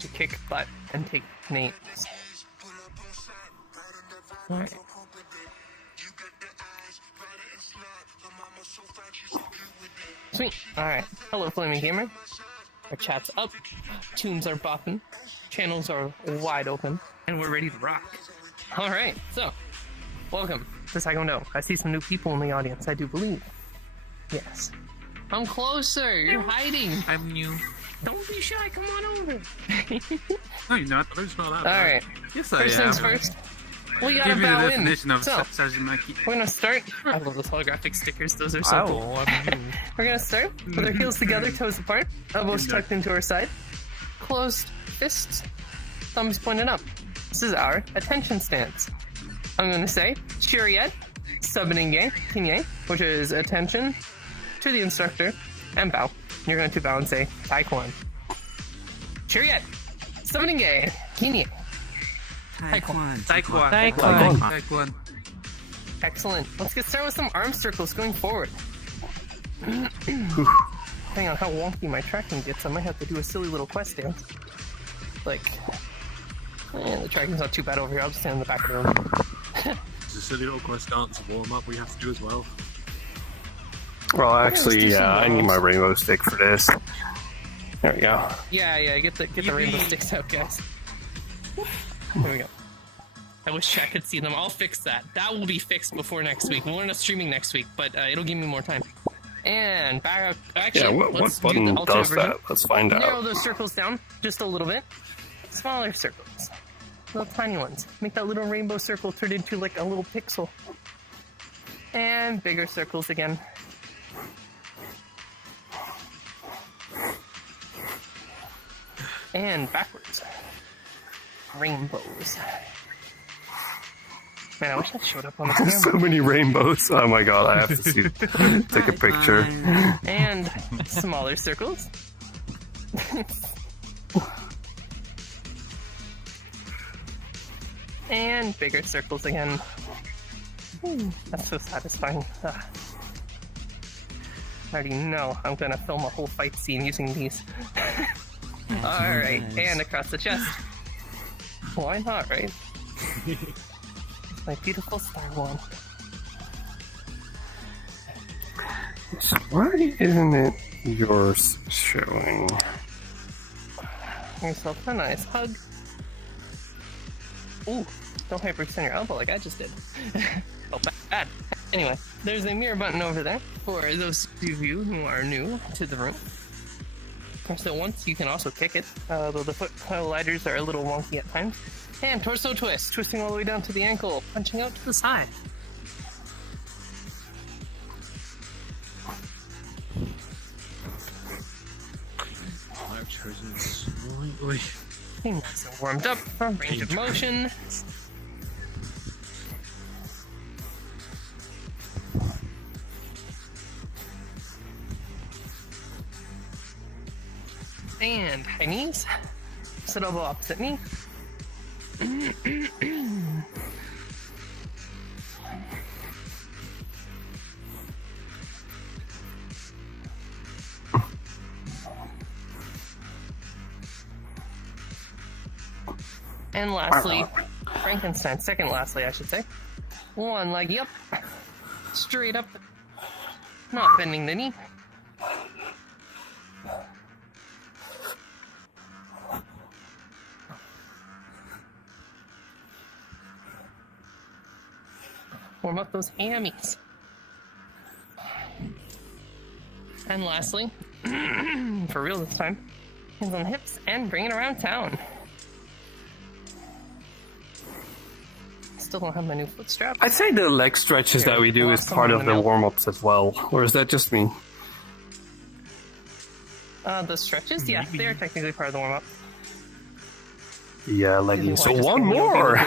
to kick butt and take names. Alright. Sweet. Alright. Hello, Flaming Gamer. Our chat's up. Tunes are bopping. Channels are wide open. And we're ready to rock. Alright, so. Welcome to Taekwondo. I see some new people in the audience, I do believe. Yes. I'm closer. You're hiding. I'm new. Don't be shy. Come on over. No, you're not. I'm just not that. Alright. Yes, I First am. things first. We gotta Give me the bow in. definition of So, Sazumaki. we're gonna start. I love those holographic stickers. Those are so cool. We're gonna start with our heels together, toes apart, elbows tucked into our side, closed fists, thumbs pointed up. This is our attention stance. I'm gonna say Chariot, Subinenge, Kinye, which is attention to the instructor, and bow. You're going to bow and say Taekwondo. Chariot, Subinenge, Kinye. Taekwondo. Excellent. Let's get started with some arm circles going forward. Depending on how wonky my tracking gets, I might have to do a silly little quest dance. Like, the tracking's not too bad over here. I'll just stand in the back of the room. It's a silly little quest dance warm up we have to do as well. Well, actually, I need my rainbow stick for this. There we go. Yeah, get the rainbow sticks out, guys. Here we go. I wish chat could see them. I'll fix that. That will be fixed before next week. We'll end up streaming next week, but it'll give me more time. And back up. Actually, Yeah, what button does that? Let's find Narrow out. those circles down just a little bit. Smaller circles. Little tiny ones. Make that little rainbow circle turn into like a little pixel. And bigger circles again. And backwards. Rainbows. Man, I wish that showed up on the camera. So many rainbows. Oh my god, I have to see. Take a picture. And smaller circles. And bigger circles again. That's so satisfying. I already know I'm gonna film a whole fight scene using these. Alright, and across the chest. Why not, right? My beautiful star one. So why isn't it yours showing? Give yourself a nice hug. Ooh, don't hyperextend your elbow like I just did. Oh, bad. Anyway, there's a mirror button over there for those of you who are new to the room. Press it once, you can also kick it, though the foot gliders are a little wonky at times. And torso twist, twisting all the way down to the ankle, punching out to the side. I've chosen slightly. Okay, nice and warmed up from range of motion. And high knees. Sit elbow opposite knee. And lastly, Frankenstein. Second lastly, I should say. One leg up. Straight up. Not bending the knee. Warm up those hammies. And lastly, for real this time, hands on the hips and bring it around town. Still don't have my new foot strap. I'd say the leg stretches that we do is part of the warm-ups as well. Or is that just me? The stretches? Yeah, they are technically part of the warm-up. Yeah, leggy. So one more!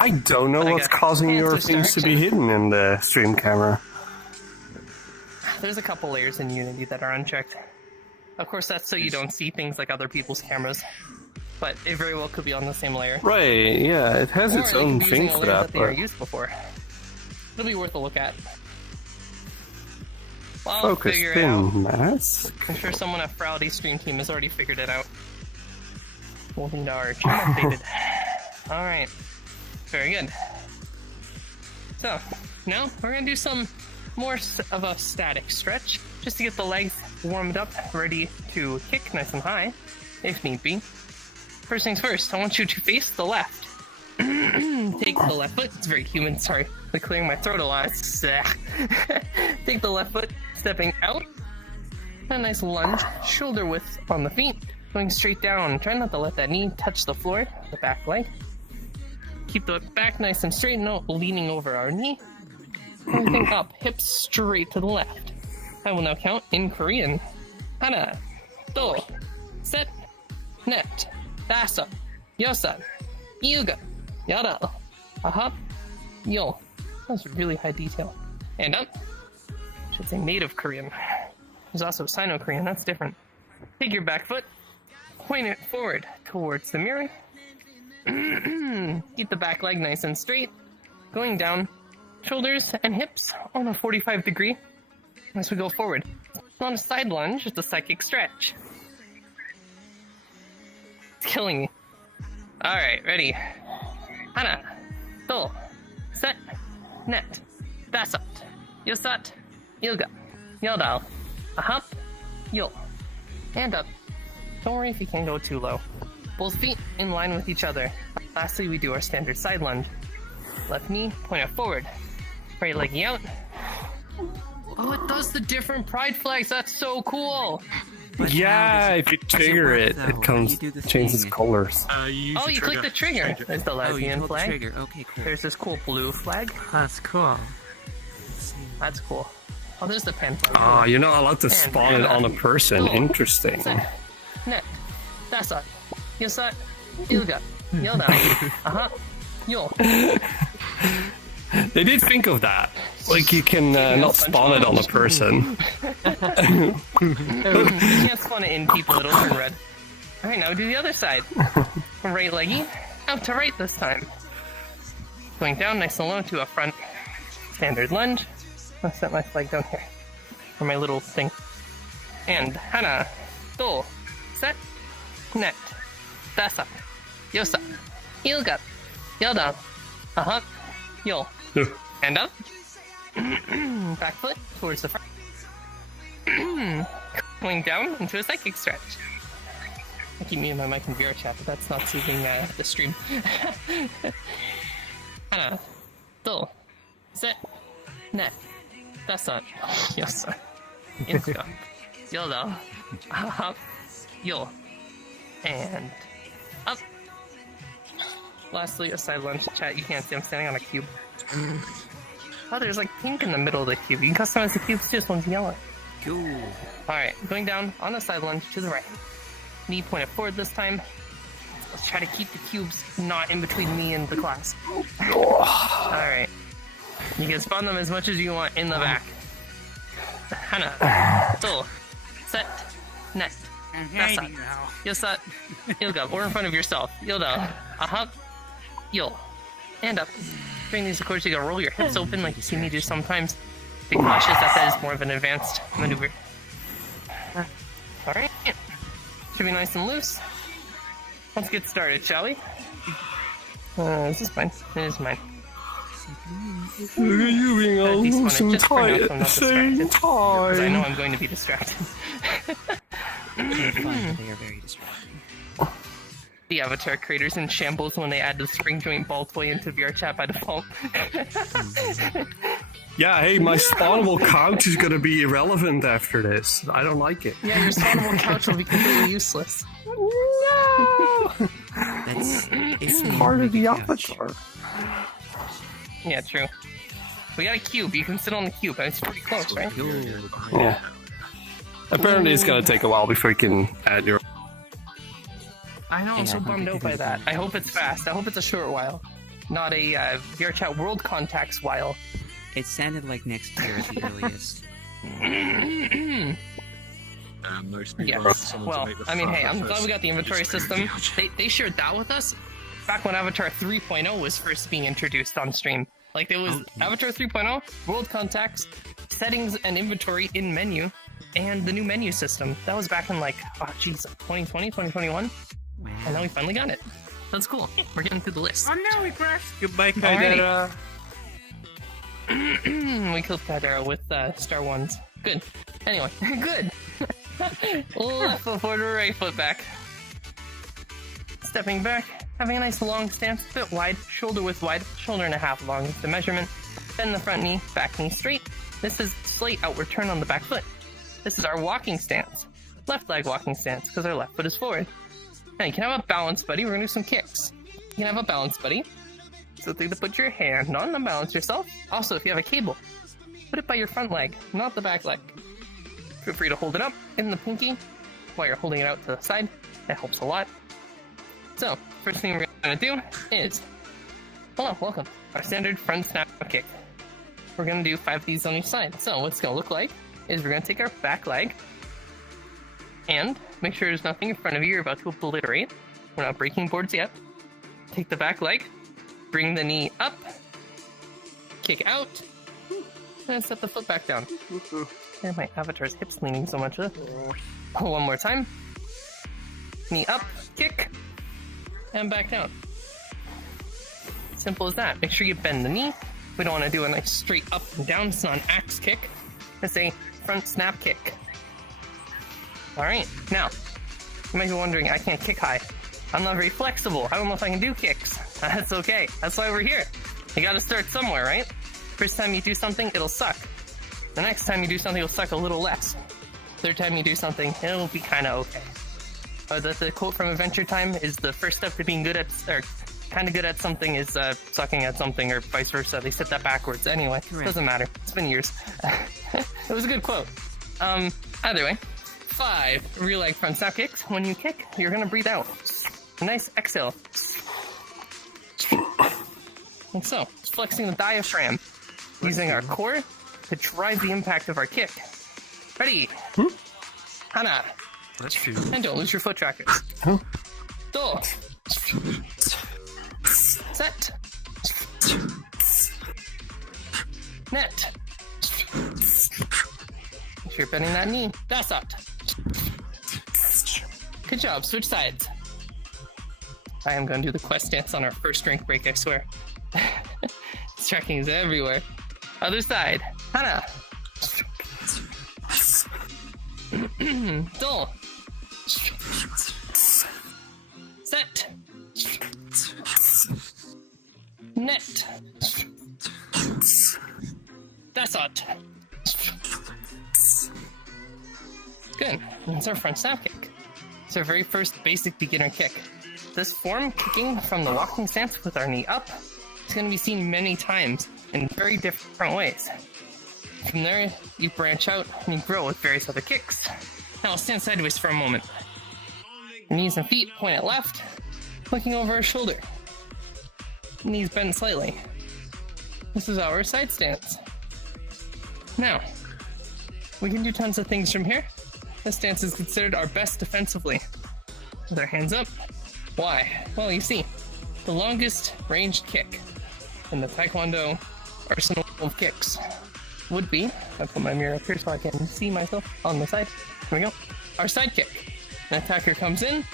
I don't know what's causing your things to be hidden in the stream camera. There's a couple layers in Unity that are unchecked. Of course, that's so you don't see things like other people's cameras. But it very well could be on the same layer. Right, yeah, it has its own thing for that. They were used before. It'll be worth a look at. I'll Focus figure it out. thin mask. I'm sure someone at Frowdy Stream Team has already figured it out. We'll need our channel updated. Alright. Very good. So, now we're gonna do some more of a static stretch, just to get the legs warmed up, ready to kick nice and high, if need be. First things first, I want you to face the left. Take the left foot, it's very human, sorry, I'm clearing my throat a lot. Take the left foot, stepping out, a nice lunge, shoulder width on the feet, going straight down, try not to let that knee touch the floor, the back leg. Keep the back nice and straight, no leaning over our knee. Everything up, hips straight to the left. I will now count in Korean. Hana, do, set, net, dasa, yosa, yuga, yada, aha, yo. That was really high detail. And up. I should say native Korean. There's also Sino-Korean, that's different. Take your back foot, point it forward towards the mirror. Keep the back leg nice and straight. Going down, shoulders and hips on a 45 degree as we go forward. On a side lunge, it's a Sidekick stretch. It's killing me. Alright, ready. Hana, do, set, net, dasat, yosat, ilga, yodal, ahap, yo, and up. Don't worry if you can't go too low. Both feet in line with each other. Lastly, we do our standard side lunge. Left knee, point it forward. Right leg out. Oh, it does the different pride flags. That's so cool. But yeah, if you trigger it, it comes changes colors. You click the trigger. There's the lesbian flag. Trigger. Okay, cool. There's this cool blue flag. That's cool. That's cool. Oh, there's the pen flag. Ah, you're not allowed to spawn it on a person. Interesting. Net. Dasa. Yosat. Ilga. Yoda. Aha. Yo. They did think of that. Like, you can not spawn it on a person. You can't spawn it in people, it'll turn red. Alright, now do the other side. Right leggy, out to right this time. Going down nice and low to a front standard lunge. I'll set my flag down here. For my little thing. And hana, do, set, net, dasa, yosa, ilga, yoda, aha, yo. And up. Back foot towards the front. Going down into a Sidekick stretch. I keep muting my mic in VRChat, but that's not soothing the stream. Hana, do, set, net, dasa, yosa, ilga, yoda, aha, yo, and up. Lastly, a side lunge. Chat, you can't see I'm standing on a cube. Oh, there's like pink in the middle of the cube. You can customize the cubes too, this one's yellow. Cool. Alright, going down on a side lunge to the right. Knee pointed forward this time. Let's try to keep the cubes not in between me and the class. Alright. You can spawn them as much as you want in the back. Hana, do, set, net, dasa, yosat, ilga, or in front of yourself. Yoda, aha, yo, and up. During these, of course, you gotta roll your hips open like you see me do sometimes. Be cautious that is more of an advanced maneuver. Alright. Should be nice and loose. Let's get started, shall we? Is this mine? It is mine. Look at you being all so tight at the same time. Because I know I'm going to be distracted. They are very distracting. The avatar creators in shambles when they add the spring joint ball toy into VRChat by default. Yeah, hey, my spawnable couch is gonna be irrelevant after this. I don't like it. Yeah, your spawnable couch will be completely useless. No! It's part of the avatar. Yeah, true. We got a cube. You can sit on the cube. It's pretty close, right? Yeah. Apparently it's gonna take a while before you can add your... I know, I'm so bummed out by that. I hope it's fast. I hope it's a short while. Not a VRChat World Contacts while. It sounded like next year at the earliest. Most people Yes. Well, I mean, hey, I'm glad we got the inventory system. They shared that with us back when Avatar 3.0 was first being introduced on stream. Like, there was Avatar 3.0, World Contacts, settings and inventory in menu, and the new menu system. That was back in like, 2020, 2021, and now we finally got it. That's cool. We're getting through the list. Oh no, we crashed. Goodbye, Kaidera. We killed Kaidera with star ones. Good. Anyway, good. Left foot forward, right foot back. Stepping back, having a nice long stance, a bit wide, shoulder width wide, shoulder and a half long is the measurement. Bend the front knee, back knee straight. This is slight outward turn on the back foot. This is our walking stance. Left leg walking stance, because our left foot is forward. Now you can have a balance buddy, we're gonna do some kicks. You can have a balance buddy. So thing to put your hand on and balance yourself. Also, if you have a cable, put it by your front leg, not the back leg. Feel free to hold it up in the pinky while you're holding it out to the side. That helps a lot. So, first thing we're gonna do is, hello, welcome, our standard front snap kick. We're gonna do 5 of these on each side. So what it's gonna look like is we're gonna take our back leg and make sure there's nothing in front of you you're about to obliterate. We're not breaking boards yet. Take the back leg, bring the knee up, kick out, and set the foot back down. And my avatar's hips leaning so much. One more time. Knee up, kick, and back down. Simple as that. Make sure you bend the knee. We don't want to do a nice straight up and down. It's not an axe kick. It's a front snap kick. Alright, now, you might be wondering, I can't kick high. I'm not very flexible. I don't know if I can do kicks. That's okay. That's why we're here. You gotta start somewhere, right? First time you do something, it'll suck. The next time you do something, it'll suck a little less. Third time you do something, it'll be kinda okay. The quote from Adventure Time is the first step to being good at, or kinda good at something is sucking at something, or vice versa. They said that backwards. Anyway, doesn't matter. It's been years. It was a good quote. Either way, 5 rear leg front snap kicks. When you kick, you're gonna breathe out. A nice exhale. Like so. It's flexing the diaphragm, using our core to drive the impact of our kick. Ready? Hana. That's true. And don't lose your foot trackers. Do. Set. Net. Make sure you're bending that knee. That's up. Good job. Switch sides. I am going to do the quest dance on our first drink break, I swear. Tracking is everywhere. Other side. Hana. Dull. Set. Net. Dasot. Good. That's our front snap kick. It's our very first basic beginner kick. This form, kicking from the walking stance with our knee up, is going to be seen many times in very different ways. From there, you branch out and you grow with various other kicks. Now I'll stand sideways for a moment. Knees and feet point at left, looking over our shoulder. Knees bent slightly. This is our side stance. Now, we can do tons of things from here. This stance is considered our best defensively. With our hands up. Why? Well, you see, the longest ranged kick in the Taekwondo arsenal of kicks would be, I put my mirror up here so I can see myself on the side. Here we go. Our side kick. An attacker comes in.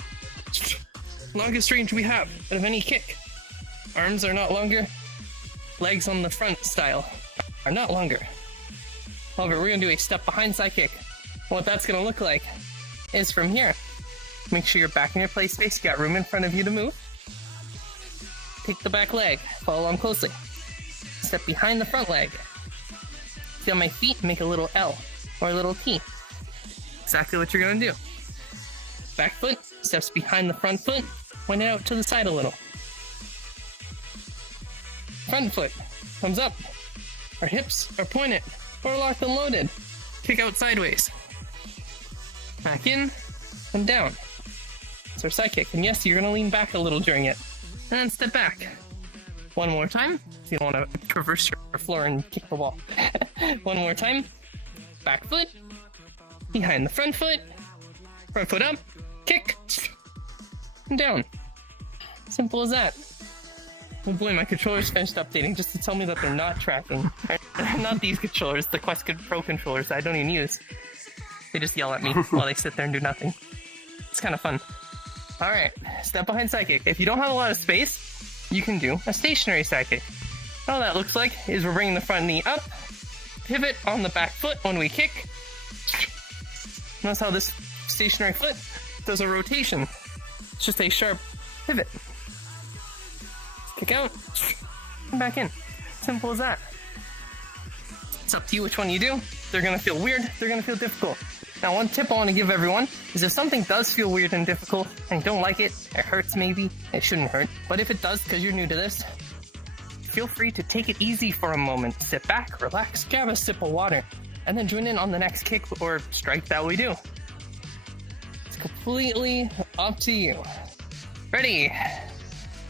Longest range we have out of any kick. Arms are not longer. Legs on the front style are not longer. However, we're going to do a step behind side kick. What that's going to look like is from here. Make sure you're back in your play space. You got room in front of you to move. Take the back leg. Follow along closely. Step behind the front leg. Feel my feet make a little L or a little T. Exactly what you're going to do. Back foot steps behind the front foot. Point it out to the side a little. Front foot comes up. Our hips are pointed or locked and loaded. Kick out sideways. Back in and down. It's our side kick. And yes, you're going to lean back a little during it. And then step back. One more time. If you don't want to traverse your floor and kick the wall. One more time. Back foot. Behind the front foot. Front foot up. Kick. And down. Simple as that. Oh boy, my controller's finished updating just to tell me that they're not tracking. They're Not these controllers, the Quest Pro controllers I don't even use. They just yell at me while they sit there and do nothing. It's kind of fun. Alright, step behind Sidekick. If you don't have a lot of space, you can do a stationary Sidekick. All that looks like is we're bringing the front knee up, pivot on the back foot when we kick. Notice how this stationary foot does a rotation. It's just a sharp pivot. Kick out, and back in. Simple as that. It's up to you which one you do. They're gonna feel weird, they're gonna feel difficult. Now, one tip I want to give everyone is if something does feel weird and difficult and you don't like it, it hurts maybe, it shouldn't hurt. But if it does because you're new to this, feel free to take it easy for a moment. Sit back, relax, grab a sip of water, and then join in on the next kick or strike that we do. It's completely up to you. Ready?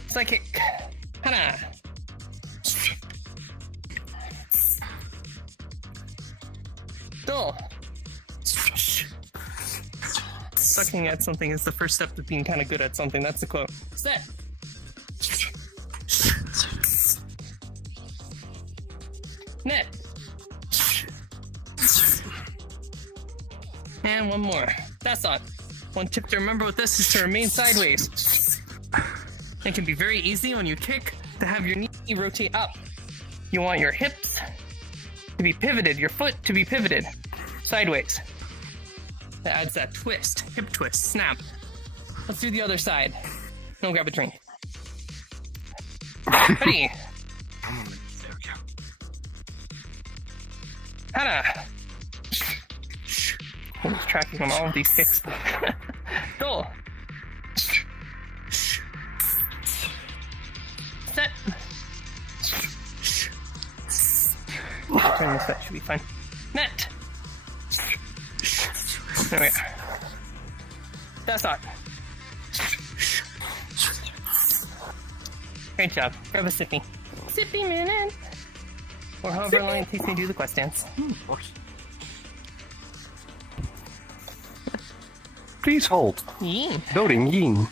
Sidekick. Hana. Dull. Sucking at something is the first step to being kind of good at something. That's the quote. Set. Net. And one more. That's all. One tip to remember with this is to remain sideways. It can be very easy when you kick to have your knee rotate up. You want your hips to be pivoted, your foot to be pivoted sideways. That adds that twist, hip twist, snap. Let's do the other side. No, grab a drink. Ready? There we go. Hana. I'm just tracking on all of these kicks. Go. Set. Turn this, that should be fine. Net. There we are. That's all. Great job. Grab a sippy. Sippy minute. Or however long it takes me to do the quest dance. Please hold. Yee. Loading yin.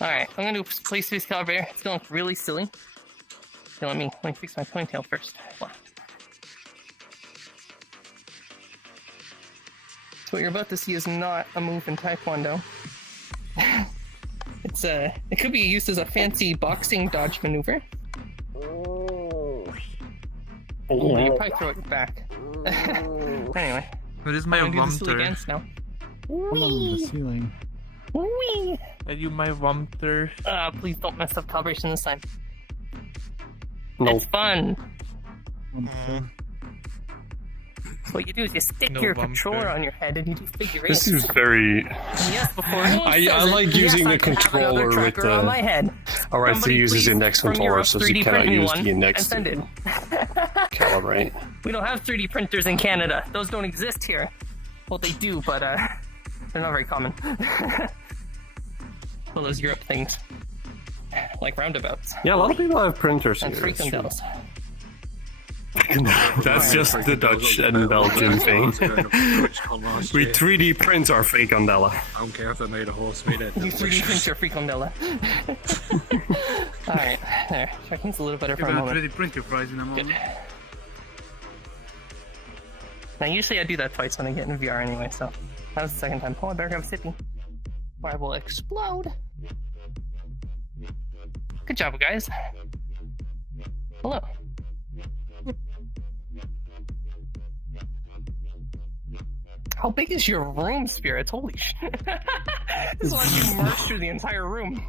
Alright, I'm gonna do place face calibrator. It's gonna look really silly. Okay, let me fix my ponytail first. Wow. So what you're about to see is not a move in Taekwondo. It could be used as a fancy boxing dodge maneuver. Oh, you probably throw it back. Anyway. Where is my rumter? Now. I'm on the ceiling. Whee! Are you my rumter? Please don't mess up calibration this time. No. It's fun. Rumper. What you do is you stick No your bumper. controller on your head and you do figure eight. This is very. Yes, before anyone I says like it, using yes, the I have another controller with tracker on my head. Alright, so Somebody use his please, index from controller Europe, so 3D you cannot print me use one the index and send to it. calibrate. We don't have 3D printers in Canada. Those don't exist here. Well, they do, but they're not very common. Well, those Europe things. Like roundabouts. Yeah, a lot of people have printers And here. it's true. fricandels. That's just the Dutch and Belgian thing. We 3D print our frikandellen. I don't care if I made a horse meat it. You 3D print your fricandella. Alright, there. Tracking's a little better for You're a gonna moment. 3D print your fries in a moment. Good. Now, usually I do that twice when I get in VR anyway, so that was the second time. Oh, I better grab a sippy, or I will explode. Good job, guys. Hello. How big is your room, Spirits? Holy shit. This is like you marched through the entire room.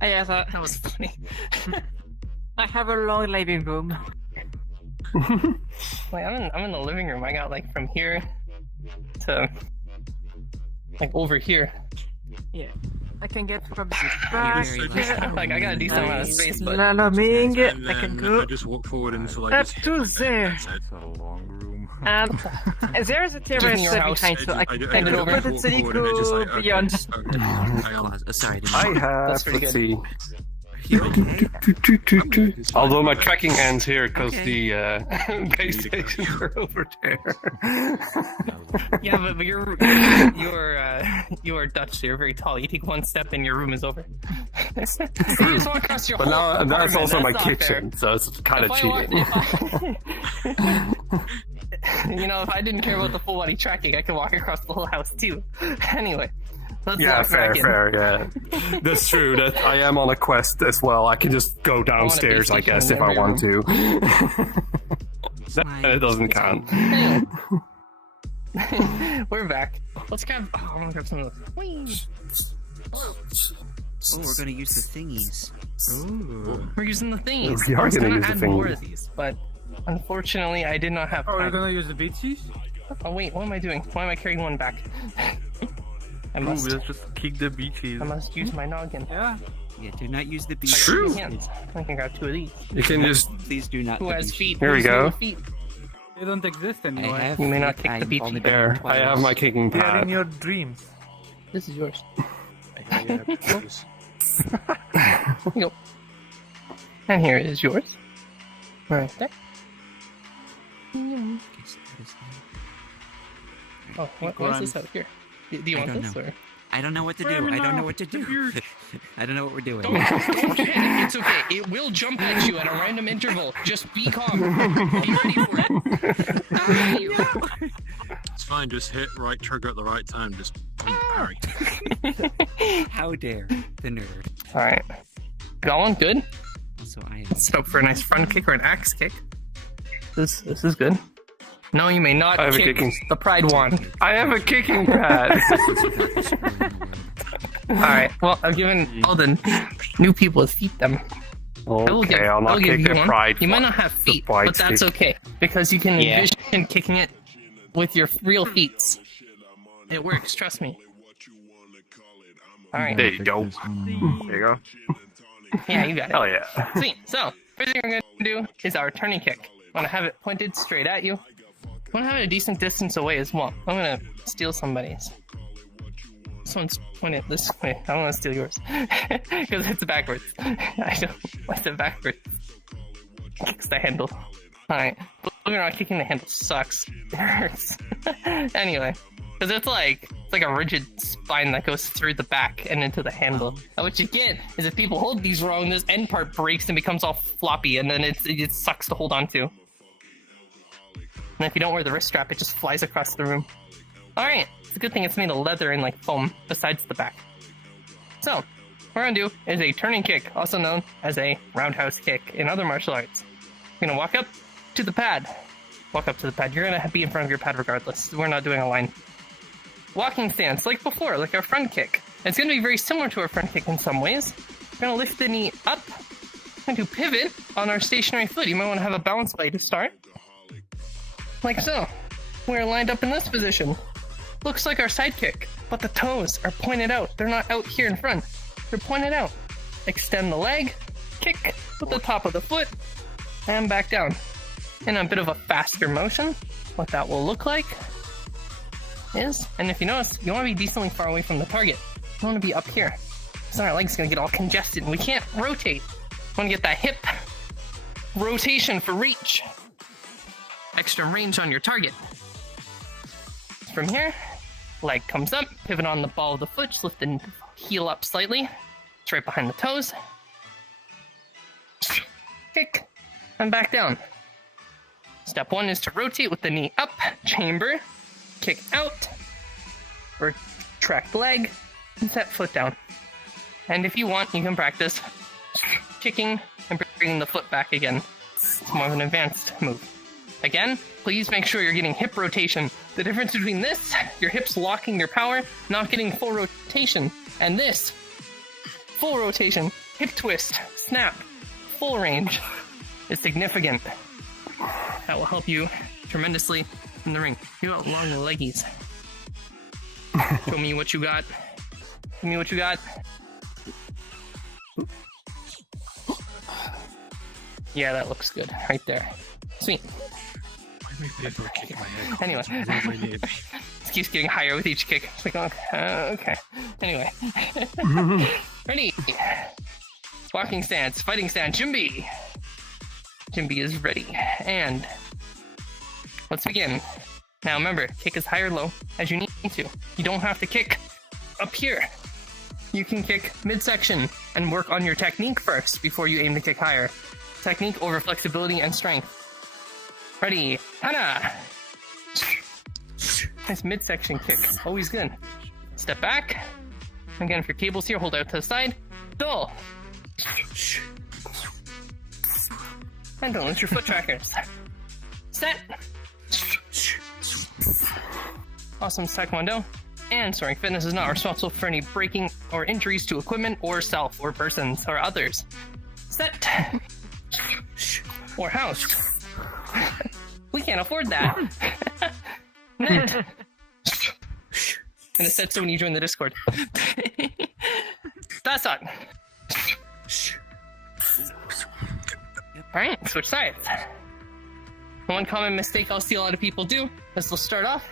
Yes, That was funny. I have a long living room. Wait, I'm in the living room. I got like from here to like over here. Yeah. I can get from the Very back. Like I got a decent amount of space, but Slaloming. And I can then go I just walk forward into like up this. to there. It's a long room. And there is a terrace your house. behind, so I can I take it did over walk to the city forward and it just like, go okay, beyond. okay, hang on. Sorry, I didn't I have, That's pretty let's good. see. Although my tracking ends here because Okay. the base stations are over there. yeah, but your You are Dutch, so you're very tall. You take one step and your room is over. You just walk across your But whole now that's apartment. also my not kitchen, so it's kind of cheating. You know, if I didn't care about the full body tracking, I could walk across the whole house too. Anyway, let's Yeah, walk back in. fair, yeah. That's true. That I am on a quest as well. I can just go downstairs, I guess, if I want to. That doesn't count. We're back. Let's grab. Oh, I want to grab some of those. Whee! Oh, we're gonna use the thingies. Ooh. We're using the thingies. We are I was gonna gonna use the add more thingies. of these, but unfortunately, I did not have Oh, we're time. gonna use the beaches? Oh wait, what am I doing? Why am I carrying one back? I must. let's just kick the beaches. I must use my noggin. Yeah. Yeah, do not use the beach. True. Hands. I can grab 2 of these. You can just. Please do not. Who the has beach. feet? Here we Who's go. with feet? They don't exist I anymore. have. You may not feet, kick the I've beach only either. been There, twice. I have my kicking They are in pad. your dreams. This is yours. Yeah, please. Here you go. And here is yours. Right there. Okay, so that is that. Oh, what is this out here? Do you I want don't this know. or? I don't know what to do. I don't know what to do. I don't know what we're doing. Don't panic. It's okay. It will jump at you at a random interval. Just be calm. Be ready for it. It's fine, just hit right trigger at the right time, just parry. How dare the nerd? All right. Going good. So I am. Let's hope for a nice front kick or an axe kick. This is good. No, you may not I have a kick kicking- the pride wand. I have a kicking pad. All right. Well, I've given all the new people a seat them. Okay, I'll not give kick you the one. pride. You might not have feet, pride but that's stick. okay because you can envision kicking it with your real feet. It works. Trust me. All right. There you go. There you go. Yeah, you got it. Hell yeah. Sweet. So, first thing we're going to do is our turning kick. I want to have it pointed straight at you. I want to have it a decent distance away as well. I'm going to steal somebody's. This one's pointed this way. I want to steal yours. Because it's backwards. I don't like it backwards. Kicks the handle. Alright. Believe it or not, kicking the handle sucks. It hurts. Anyway. Because it's like a rigid spine that goes through the back and into the handle. And what you get is if people hold these wrong, this end part breaks and becomes all floppy, and then it sucks to hold on to. And if you don't wear the wrist strap, it just flies across the room. Alright, it's a good thing it's made of leather and like foam, besides the back. So, what we're gonna do is a turning kick, also known as a roundhouse kick in other martial arts. You're gonna walk up to the pad. Walk up to the pad. You're gonna be in front of your pad regardless. We're not doing a line. Walking stance, like before, like our front kick. It's gonna be very similar to our front kick in some ways. We're gonna lift the knee up. We're going to pivot on our stationary foot. You might want to have a balance blade to start. Like so. We're lined up in this position. Looks like our sidekick, but the toes are pointed out. They're not out here in front. They're pointed out. Extend the leg, kick with the top of the foot, and back down. In a bit of a faster motion, what that will look like is, and if you notice, you want to be decently far away from the target. You want to be up here. So our leg's going to get all congested and we can't rotate. You want to get that hip rotation for reach. Extra range on your target. From here, leg comes up, pivot on the ball of the foot, just lift the heel up slightly. It's right behind the toes. Kick, and back down. Step one is to rotate with the knee up, chamber, kick out, retract leg, and set foot down. And if you want, you can practice kicking and bringing the foot back again. It's more of an advanced move. Again, please make sure you're getting hip rotation. The difference between this, your hips locking their power, not getting full rotation, and this, full rotation, hip twist, snap, full range, is significant. That will help you tremendously in the ring. You got long leggies. Show me what you got. Show me what you got. Yeah, that looks good. Right there. Sweet. Anyway. It keeps getting higher with each kick. It's like, okay. Anyway. Ready. Walking stance. Fighting stance. Jimby. Jimby is ready. And let's begin. Now remember, kick as high or low as you need to. You don't have to kick up here. You can kick midsection and work on your technique first before you aim to kick higher. Technique over flexibility and strength. Ready, Hana! Nice midsection kick, always good. Step back. Again, for cables here, hold out to the side. Dull. And don't lose your foot trackers. Set. Awesome Taekwondo. And Soaring Fitness is not responsible for any breaking or injuries to equipment or self or persons or others. Set. Or house. We can't afford that. Net. And it said so when you join the Discord. That's not. Alright, switch sides. One common mistake I'll see a lot of people do is they'll start off,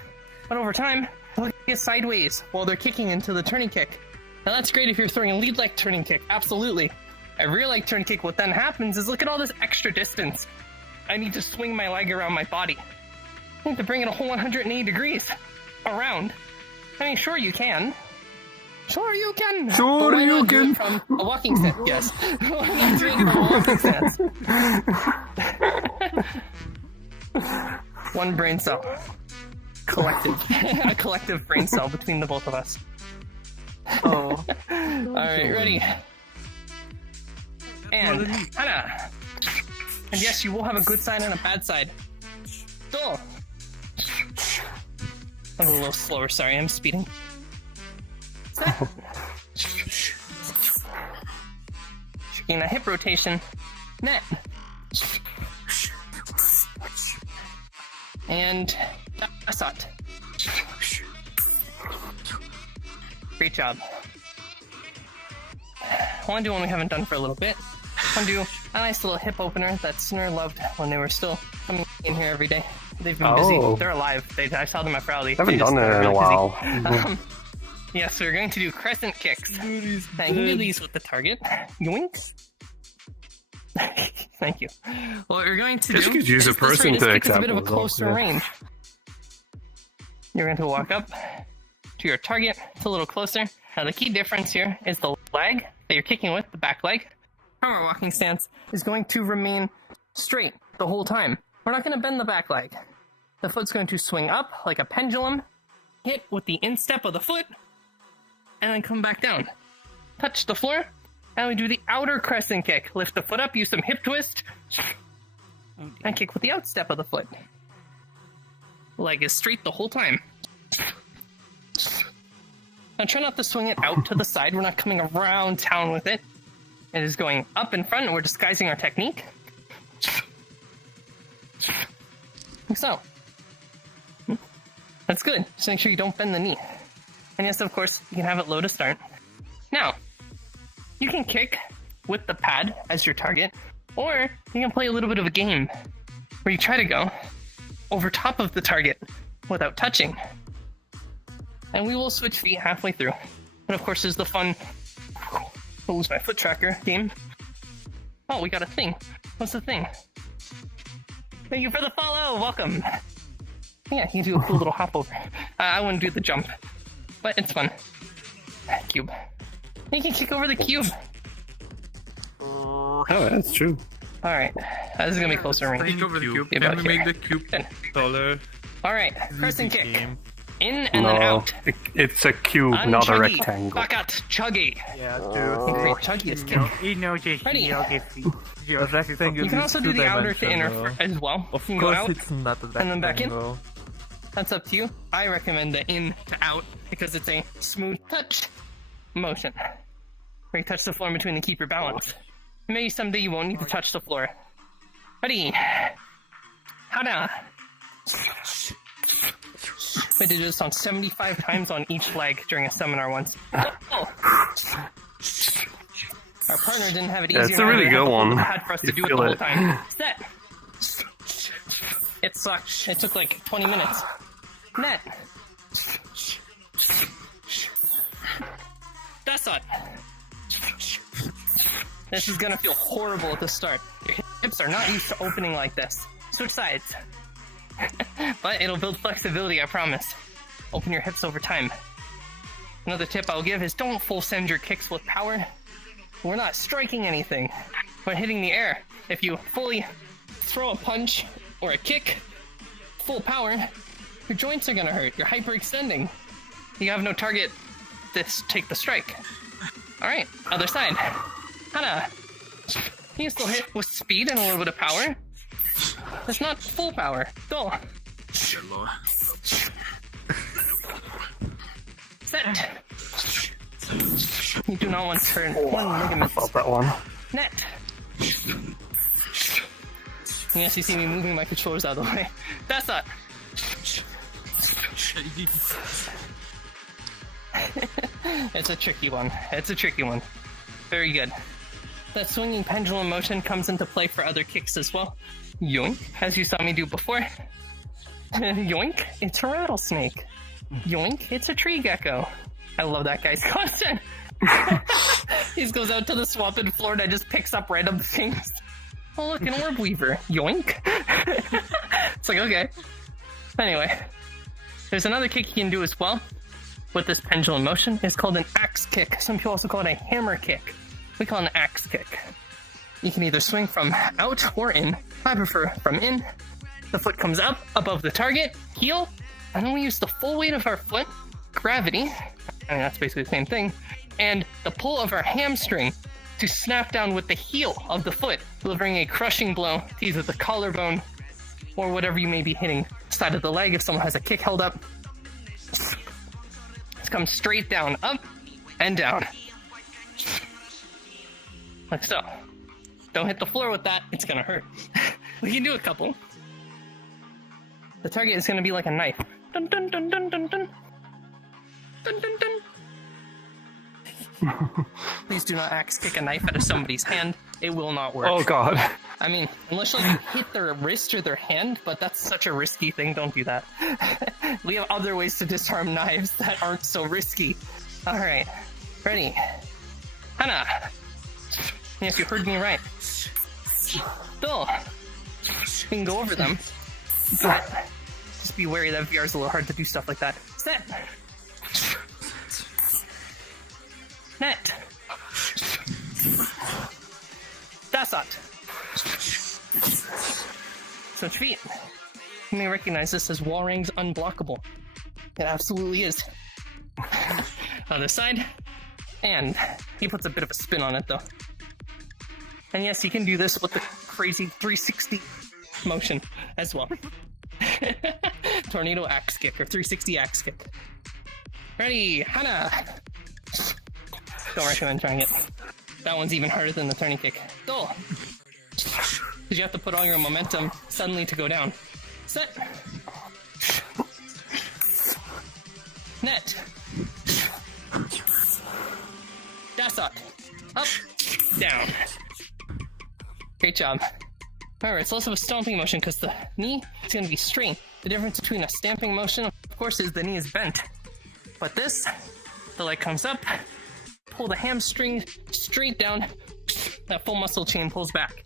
but over time, they'll get sideways while they're kicking into the turning kick. Now that's great if you're throwing a lead leg turning kick, absolutely. A rear leg turn kick, what then happens is look at all this extra distance. I need to swing my leg around my body. I need to bring it a whole 180 degrees around. I mean, sure you can. Sure you can. Sure but why you not do can. it from a walking stance? Yes. Why not do it from a walking stance? One brain cell. Collective. A collective brain cell between the both of us. Oh. Alright, ready. And Hana. And yes, you will have a good side and a bad side. Dull. I'm a little slower, sorry, I'm speeding. Checking a hip rotation. Net. And assault. Great job. I want to do one we haven't done for a little bit. I want to do a nice little hip opener that Snur loved when they were still coming in here every day. They've been busy. They're alive. I saw them at Rowley. Haven't done it in a while. Yes, we're going to do crescent kicks. And you can do these with the target. Yoink. Thank you. What we're going to Just do could use a is person this to right, it's a bit of a example, closer yeah. range. You're going to walk up to your target. It's a little closer. Now the key difference here is the leg that you're kicking with, the back leg, from our walking stance, is going to remain straight the whole time. We're not going to bend the back leg. The foot's going to swing up like a pendulum, hit with the instep of the foot, and then come back down. Touch the floor, and we do the outer crescent kick. Lift the foot up, use some hip twist, and kick with the outstep of the foot. Leg is straight the whole time. Now try not to swing it out to the side. We're not coming around town with it. It is going up in front, and we're disguising our technique. Like so. That's good. Just make sure you don't bend the knee. And yes, of course, you can have it low to start. Now, you can kick with the pad as your target, or you can play a little bit of a game where you try to go over top of the target without touching. And we will switch feet halfway through. And of course, there's the fun lose my foot tracker game. Oh, we got a thing. What's the thing? Thank you for the follow. Welcome. Yeah, you do a cool little hop over. I wouldn't do the jump, but it's fun. Cube. You can kick over the cube. Oh, that's true. All right, this is gonna be closer range. Kick over the cube. Yeah, Can about we here. make the cube Good. taller? All right, crescent kick. Game. In and then out. It's a cube, not a Unchuggy. rectangle. Bakat, chuggy. Yeah, Great, chuggy is good. You know, just Ready. You You can also do the outer to inner as well. Of You can go course, out, it's not a and then back in. rectangle. That's up to you. I recommend the in to out because it's a smooth touch motion. Where you touch the floor in between to keep your balance. Maybe someday you won't need to touch the floor. Ready? Hana! We did this on 75 times on each leg during a seminar once. Oh. Our partner didn't have it easier. Yeah, it's a really good one. Had for us to You do it the feel whole it. time. Set. It sucked. It took like 20 minutes. Net. That's not. This is gonna feel horrible at the start. Your hips are not used to opening like this. Switch sides. But it'll build flexibility, I promise. Open your hips over time. Another tip I'll give is don't full send your kicks with power. We're not striking anything. We're hitting the air. If you fully throw a punch or a kick, full power, your joints are gonna hurt. You're hyperextending. You have no target to take the strike. Alright, other side. Hana. You can still hit with speed and a little bit of power. It's not full power. Go. Good lord. Set. You do not want to turn one ligament. Felt that one. Net. Yes, you see me moving my controllers out of the way. That's not. It's a tricky one. It's a tricky one. Very good. That swinging pendulum motion comes into play for other kicks as well. Yoink, as you saw me do before. Yoink, it's a rattlesnake. Yoink, it's a tree gecko. I love that guy's content. He just goes out to the swamp in Florida and just picks up random things. Oh look, an orb weaver. Yoink. It's like, okay. Anyway, there's another kick you can do as well with this pendulum motion. It's called an axe kick. Some people also call it a hammer kick. We call it an axe kick. You can either swing from out or in. I prefer from in. The foot comes up above the target, heel, and then we use the full weight of our foot, gravity, I mean that's basically the same thing, and the pull of our hamstring to snap down with the heel of the foot, delivering a crushing blow to either the collarbone or whatever you may be hitting, side of the leg if someone has a kick held up. Come straight down, up and down. Like so. Don't hit the floor with that, it's gonna hurt. We can do a couple. The target is gonna be like a knife. Dun dun dun dun dun dun. Dun dun dun. Please do not axe kick a knife out of somebody's hand. It will not work. Oh god. I mean, unless like, you hit their wrist or their hand, but that's such a risky thing, don't do that. We have other ways to disarm knives that aren't so risky. Alright, ready. Hana! Yes, you heard me right. Bill! You can go over them. But just be wary that VR is a little hard to do stuff like that. Set! Net! Dasat! Switch feet. You may recognize this as Walrang's Unblockable. It absolutely is. Other side. And he puts a bit of a spin on it though. And yes, you can do this with the crazy 360 motion as well. Tornado axe kick or 360 axe kick. Ready, Hana! Don't recommend trying it. That one's even harder than the turning kick. Go! Because you have to put all your momentum suddenly to go down. Set! Net! Dasat! Up! Down! Great job. Alright, it's less of a stomping motion because the knee is going to be straight. The difference between a stamping motion, of course, is the knee is bent. But this, the leg comes up, pull the hamstring straight down, that full muscle chain pulls back.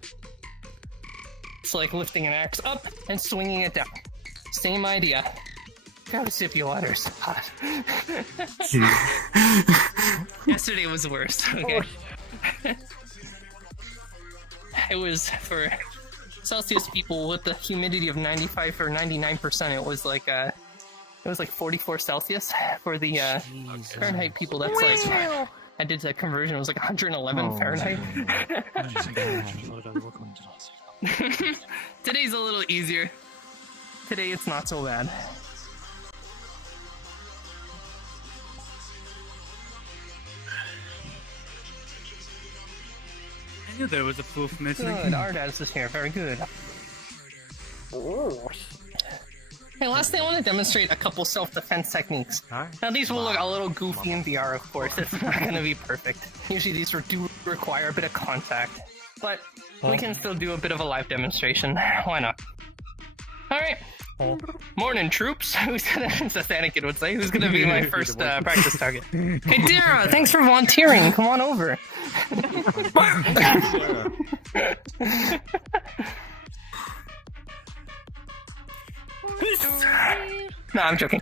It's like lifting an axe up and swinging it down. Same idea. Grab a sip of your waters. Hot. Yesterday was the worst, okay? It was for Celsius people with the humidity of 95 or 99%. It was like 44 Celsius. For the Fahrenheit people, that's like I did the conversion. It was like 111 Fahrenheit. Today's a little easier. Today it's not so bad. I knew there was a proof missing. Good, Ardas is here. Very good. Hey, last thing I want to demonstrate a couple self-defense techniques. Now these will look a little goofy in VR, of course. It's not going to be perfect. Usually these do require a bit of contact. But we can still do a bit of a live demonstration. Why not? Alright. Morning, troops. Who's gonna, as Anakin would say, who's gonna be my first practice target? Hey, Dara, thanks for volunteering. Come on over. No, I'm joking.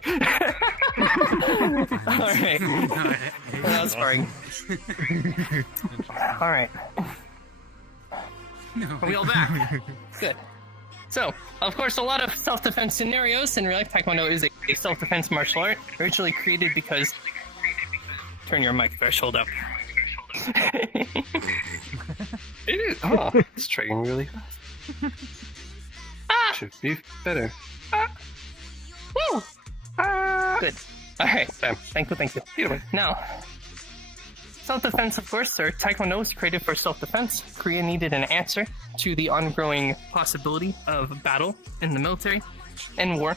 Alright. That was sparring. Alright. Are we all back? Good. So, of course, a lot of self-defense scenarios in real life. Taekwondo is a self-defense martial art, originally created because... Turn your mic threshold up. Oh, it's training really fast. Should be better. Woo! Good. Alright. Thank you. Either way. Now, self-defense, of course, or Taekwondo was created for self-defense. Korea needed an answer to the ongoing possibility of battle in the military and war.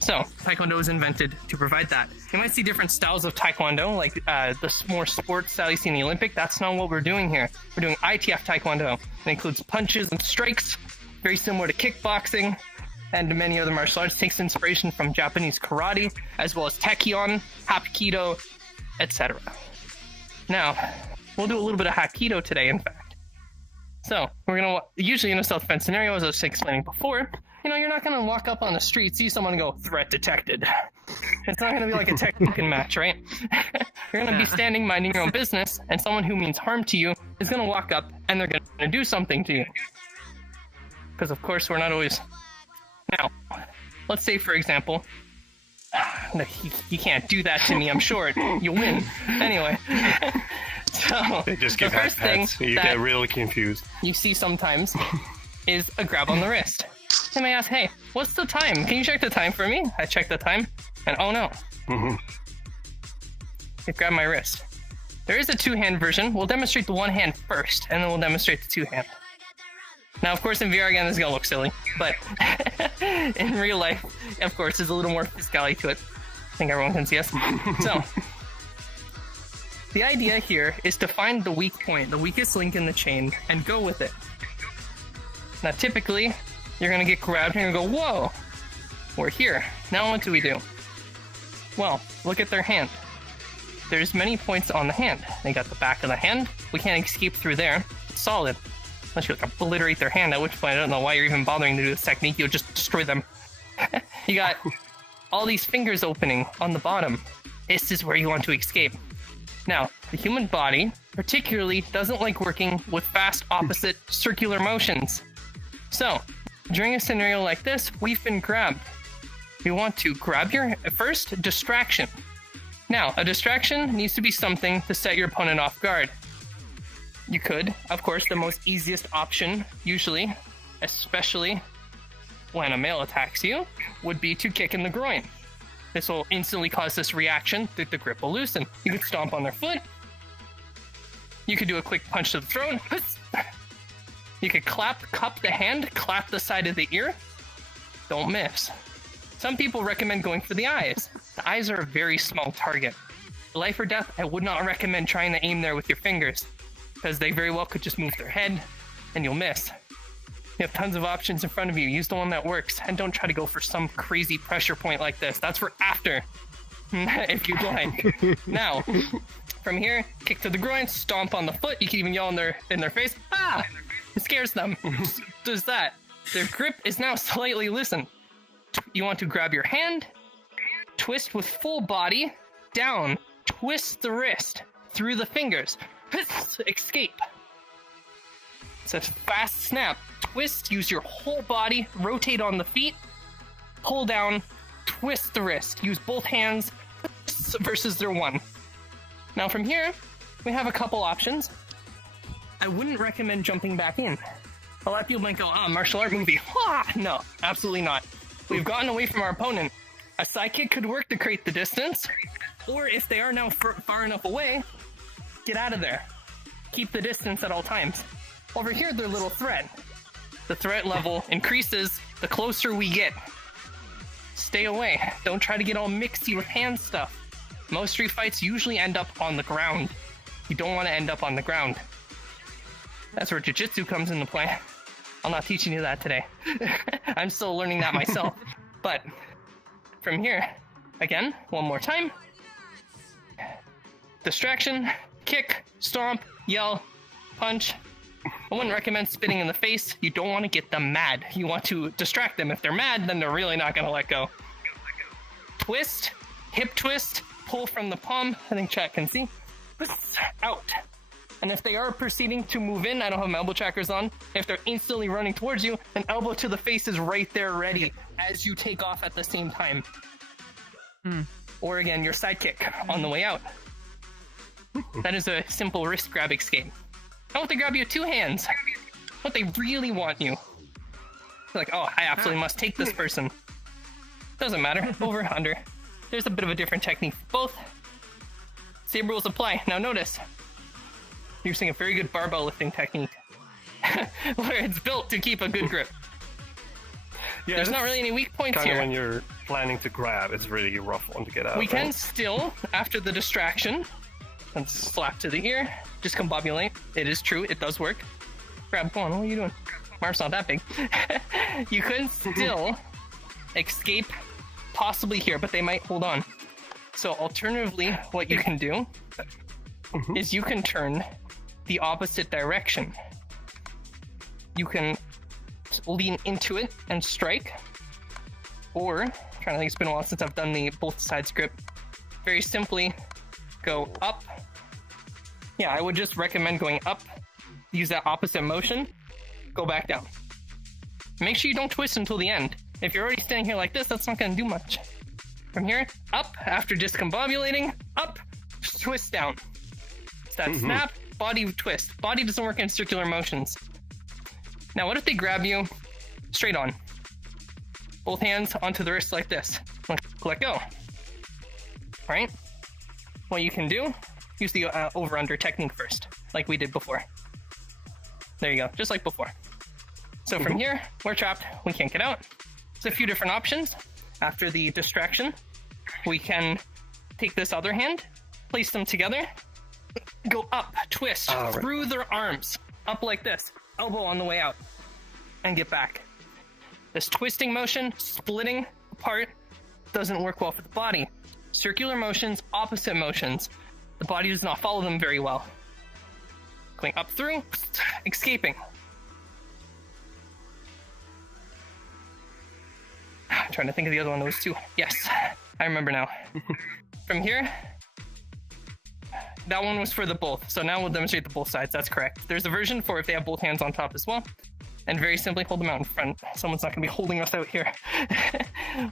So, Taekwondo was invented to provide that. You might see different styles of Taekwondo, like the more sports style you see in the Olympic. That's not what we're doing here. We're doing ITF Taekwondo. It includes punches and strikes, very similar to kickboxing, and many other martial arts. Takes inspiration from Japanese karate, as well as Taekyon, Hapkido, etc. Now, we'll do a little bit of Hapkido today, in fact. So, we're going to, usually in a self-defense scenario, as I was explaining before, you know, you're not going to walk up on the street, see someone and go, threat detected. It's not going to be like a Tekken match, right? You're going to be standing, minding your own business, and someone who means harm to you is going to walk up and they're going to do something to you. Because, of course, we're not always... Now, let's say, for example... No, you can't do that to me, I'm short. You win. Anyway. So, They just give the first thing pats. You get really confused. you see sometimes is a grab on the wrist. They may ask, hey, what's the time? Can you check the time for me? I check the time, and oh no. They grab my wrist. There is a two-hand version. We'll demonstrate the one hand first, and then we'll demonstrate the two-hand. Now, of course, in VR, again, this is going to look silly, but in real life, of course, there's a little more physicality to it. I think everyone can see us. So, the idea here is to find the weak point, the weakest link in the chain, and go with it. Now, typically, you're going to get grabbed and you're going to go, whoa, we're here. Now what do we do? Well, look at their hand. There's many points on the hand. They got the back of the hand. We can't escape through there. It's solid. Unless you like obliterate their hand, at which point I don't know why you're even bothering to do this technique. You'll just destroy them. You got all these fingers opening on the bottom. This is where you want to escape. Now, the human body particularly doesn't like working with fast opposite circular motions. So, during a scenario like this, we've been grabbed. We want to grab your first distraction. Now, a distraction needs to be something to set your opponent off guard. You could, of course, the most easiest option, usually, especially when a male attacks you, would be to kick in the groin. This will instantly cause this reaction that the grip will loosen. You could stomp on their foot. You could do a quick punch to the throat. You could cup the hand, clap the side of the ear. Don't miss. Some people recommend going for the eyes. The eyes are a very small target. Life or death, I would not recommend trying to aim there with your fingers, because they very well could just move their head and you'll miss. You have tons of options in front of you. Use the one that works, and don't try to go for some crazy pressure point like this. That's for after, if you'd like. Now, from here, kick to the groin, stomp on the foot. You can even yell in their face. Ah! It scares them. Does that. Their grip is now slightly loosened. You want to grab your hand, twist with full body, down, twist the wrist, through the fingers. Escape. It's a fast snap. Twist, use your whole body, rotate on the feet, pull down, twist the wrist. Use both hands versus their one. Now from here, we have a couple options. I wouldn't recommend jumping back in. A lot of people might go, martial art movie. No, absolutely not. We've gotten away from our opponent. A sidekick could work to create the distance, or if they are now far enough away, get out of there. Keep the distance at all times. Over here, they're little threat. The threat level increases the closer we get. Stay away. Don't try to get all mixy with hand stuff. Most street fights usually end up on the ground. You don't want to end up on the ground. That's where jiu-jitsu comes into play. I'm not teaching you that today. I'm still learning that myself. But from here, again, one more time. Distraction, kick, stomp, yell, punch. I wouldn't recommend spitting in the face. You don't want to get them mad. You want to distract them. If they're mad, then they're really not going to let go. Twist, hip twist, pull from the palm, I think chat can see, out. And if they are proceeding to move in, I don't have my elbow trackers on, if they're instantly running towards you, an elbow to the face is right there ready as you take off at the same time. Or again, your sidekick on the way out. That is a simple wrist grab escape. I want to grab you with 2 hands. What they really want you. They're like, oh, I absolutely must take this person. Doesn't matter. Over, under. There's a bit of a different technique for both. Same rules apply. Now notice, you're using a very good barbell lifting technique. Where it's built to keep a good grip. Yeah, there's not really any weak points here. Kind of when you're planning to grab, it's really a rough one to get out. We can still, after the distraction, and slap to the ear, discombobulate. It is true, it does work. Grab, come on, what are you doing? My arm's not that big. You could still escape, possibly here, but they might hold on. So alternatively, what you can do is you can turn the opposite direction. You can lean into it and strike, or, I'm trying to think, it's been a while since I've done the both sides grip. Very simply, go up. Yeah, I would just recommend going up, use that opposite motion, go back down. Make sure you don't twist until the end. If you're already standing here like this, that's not going to do much. From here, up, after discombobulating, up, twist down. It's that snap, body twist. Body doesn't work in circular motions. Now, what if they grab you straight on? Both hands onto the wrist like this. Let go. Right? What you can do, use the over-under technique first, like we did before. There you go, just like before. So from here, we're trapped, we can't get out. There's a few different options. After the distraction, we can take this other hand, place them together, go up, twist, through their arms, up like this, elbow on the way out, and get back. This twisting motion, splitting apart, doesn't work well for the body. Circular motions, opposite motions, the body does not follow them very well. Going up through, escaping. I'm trying to think of the other one, those two. Yes, I remember now. From here, that one was for the both, so now we'll demonstrate the both sides, that's correct. There's a version for if they have both hands on top as well. And very simply, hold them out in front. Someone's not going to be holding us out here.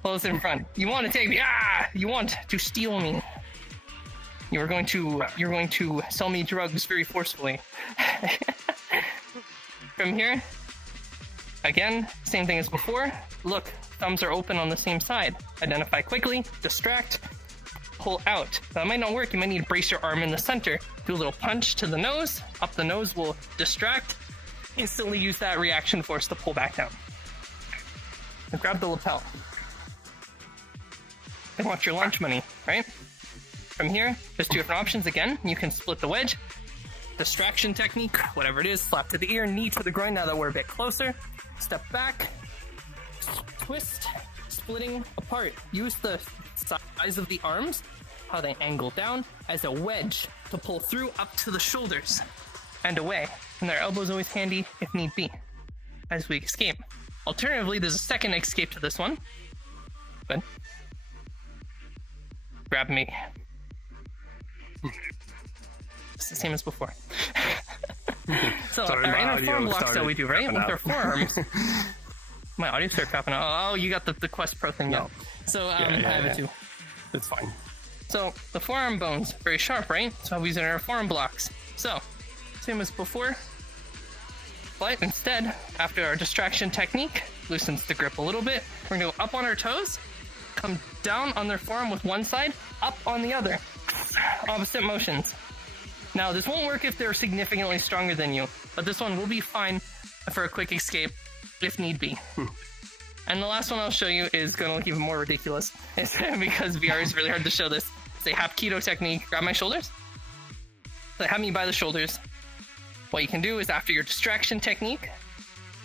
Hold us in front. You want to take me? Ah! You want to steal me. You're going to sell me drugs very forcefully. From here, again, same thing as before. Look, thumbs are open on the same side. Identify quickly, distract, pull out. That might not work. You might need to brace your arm in the center. Do a little punch to the nose. Up the nose will distract. Instantly use that reaction force to pull back down. And grab the lapel. They want your lunch money, right? From here, there's 2 different options again. You can split the wedge. Distraction technique, whatever it is, slap to the ear, knee to the groin now that we're a bit closer. Step back, twist, splitting apart. Use the size of the arms, how they angle down, as a wedge to pull through up to the shoulders and away. And their elbow's always handy if need be, as we escape. Alternatively, there's a second escape to this one. But grab me. It's the same as before. So our inner forearm blocks that we do, right? With our forearms. My audio started crapping out. Oh, you got the Quest Pro thing now. So I have it too. It's fine. So the forearm bones, very sharp, right? So we're using our forearm blocks. So, same as before. But instead, after our distraction technique, loosens the grip a little bit. We're gonna go up on our toes, come down on their forearm with one side, up on the other. Opposite motions. Now, this won't work if they're significantly stronger than you, but this one will be fine for a quick escape if need be. And the last one I'll show you is going to look even more ridiculous because VR is really hard to show this. It's a Hapkido technique. Grab my shoulders. So have me by the shoulders. What you can do is after your distraction technique,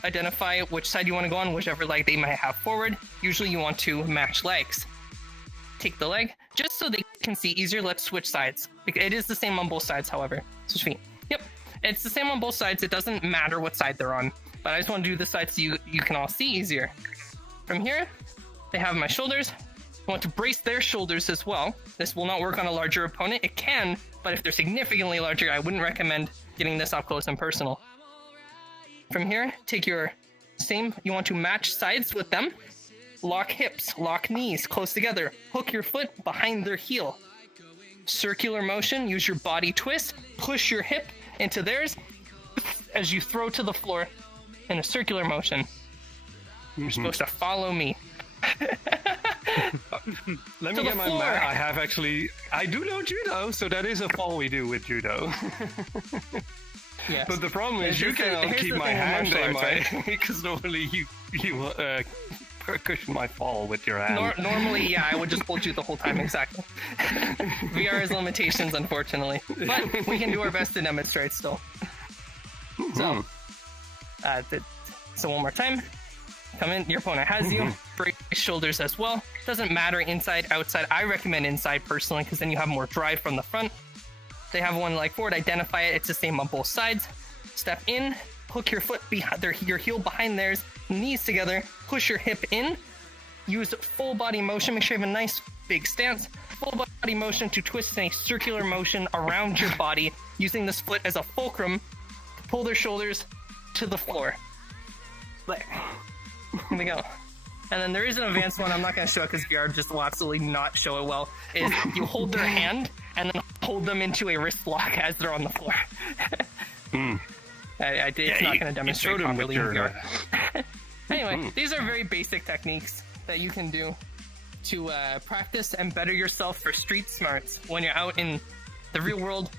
identify which side you want to go on, whichever leg they might have forward. Usually you want to match legs. Take the leg, just so they can see easier. Let's switch sides. It is the same on both sides, however. Switch feet. Yep, it's the same on both sides. It doesn't matter what side they're on, but I just want to do this side so you can all see easier. From here, they have my shoulders. You want to brace their shoulders as well. This will not work on a larger opponent. It can, but if they're significantly larger, I wouldn't recommend getting this up close and personal. From here, take your same, you want to match sides with them. Lock hips, lock knees close together. Hook your foot behind their heel. Circular motion, use your body twist. Push your hip into theirs as you throw to the floor in a circular motion. You're supposed to follow me. Let me get my mat. I do know judo, so that is a fall we do with judo. Yes. But the problem is you cannot keep my hand in my because normally you cushion my fall with your hand. Normally, yeah, I would just hold you the whole time, exactly. VR has limitations, unfortunately, but we can do our best to demonstrate still. So, so one more time. Come in, your opponent has you. Brace shoulders as well. Doesn't matter inside, outside. I recommend inside personally because then you have more drive from the front. They have one like forward, identify it. It's the same on both sides. Step in, hook your foot behind your heel behind theirs, knees together, push your hip in. Use full body motion. Make sure you have a nice big stance. Full body motion to twist in a circular motion around your body, using this foot as a fulcrum to pull their shoulders to the floor. There. Here we go. And then there is an advanced one, I'm not going to show it because VR just will absolutely not show it well, is you hold their hand and then hold them into a wrist lock as they're on the floor. It's not going to demonstrate properly in VR. Anyway, these are very basic techniques that you can do to practice and better yourself for street smarts when you're out in the real world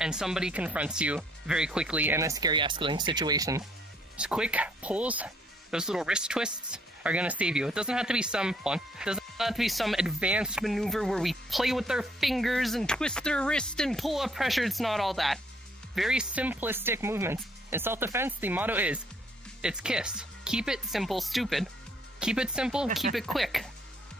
and somebody confronts you very quickly in a scary escalating situation. Just quick pulls, those little wrist twists are going to save you. It doesn't have to be some fun. It doesn't have to be some advanced maneuver where we play with our fingers and twist their wrist and pull up pressure. It's not all that. Very simplistic movements. In self-defense, the motto is, it's KISS. Keep it simple, stupid. Keep it simple, keep it quick.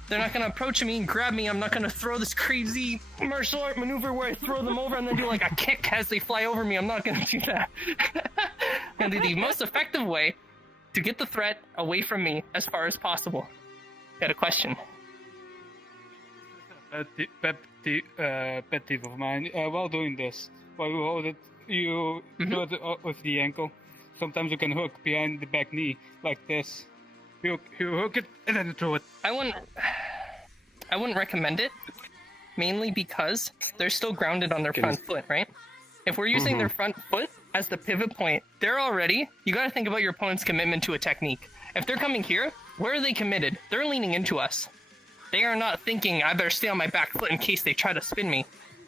They're not going to approach me and grab me. I'm not going to throw this crazy martial art maneuver where I throw them over and then do like a kick as they fly over me. I'm not going to do that. I'm going to do the most effective way to get the threat away from me as far as possible. Got a question? Pet peeve of mine. While doing this, while you hold it, you do it with the ankle. Sometimes you can hook behind the back knee like this. You hook it and then throw it. I wouldn't recommend it, mainly because they're still grounded on their front foot, right? If we're using their front foot as the pivot point, you gotta think about your opponent's commitment to a technique. If they're coming here, where are they committed? They're leaning into us. They are not thinking, I better stay on my back foot in case they try to spin me.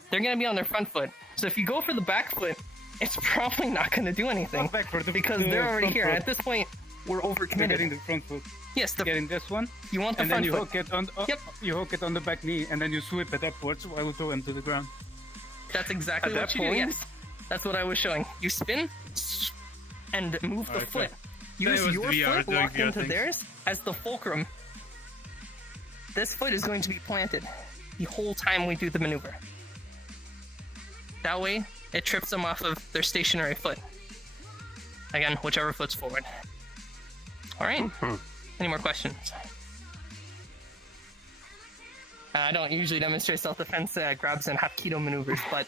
They're gonna be on their front foot. So if you go for the back foot, it's probably not gonna do anything because they're already here. And at this point, we're overcommitted. Getting the front foot. Yes, getting this one. You want the and front then you foot. hook it on. You hook it on the back knee, and then you sweep it upwards while you throw him to the ground. That's exactly what you do. Yes, that's what I was showing. You spin and move the foot. Use your foot locked into theirs as the fulcrum. This foot is going to be planted the whole time we do the maneuver. That way, it trips them off of their stationary foot. Again, whichever foot's forward. All right. Any more questions? I don't usually demonstrate self-defense grabs and Hapkido maneuvers, but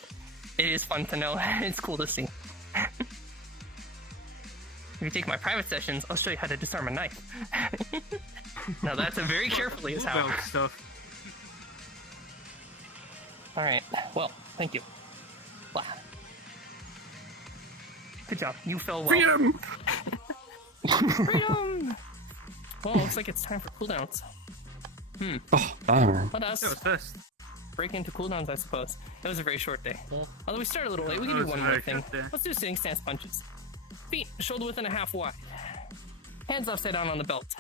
it is fun to know. It's cool to see. If you take my private sessions, I'll show you how to disarm a knife. Now that's a very carefully is how. Stuff. All right. Well, thank you. Wow. Good job. You fell well. Freedom! Freedom! Well, looks like it's time for cooldowns. Oh, darn. Let us break into cooldowns, I suppose. It was a very short day. Although we started a little late, we can do one more thing. Let's do sitting stance punches. Feet shoulder width and a half wide. Hands upside down on the belt.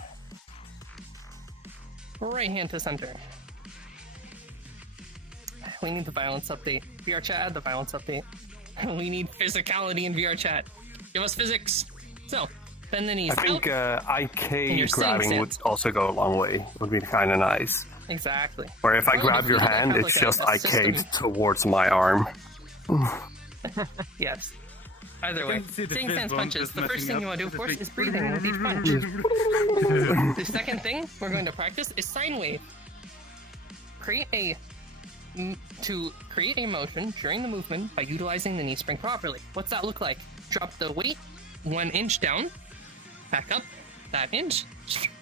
Right hand to center. We need the violence update. VRChat, add the violence update. We need physicality in VRChat. Give us physics. So, bend the knees I think IK grabbing stance would also go a long way. Would be kind of nice. Exactly. Or if I grab your hand, it's just IK towards my arm. Yes. Either way, sitting stance punches. The first thing you want to do, of course, is breathing with each punch. The second thing we're going to practice is sine wave. create a motion during the movement by utilizing the knee spring properly. What's that look like? Drop the weight 1 inch down, back up that inch,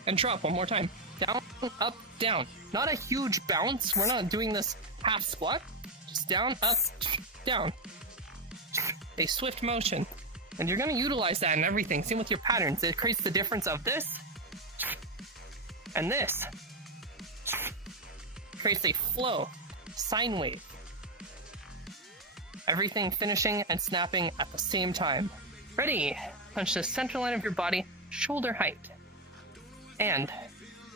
and drop one more time. Down, up, down. Not a huge bounce. We're not doing this half squat. Just down, up, down. A swift motion. And you're going to utilize that in everything. Same with your patterns. It creates the difference of this and this. Creates a flow, sine wave. Everything finishing and snapping at the same time. Ready? Punch the center line of your body, shoulder height. And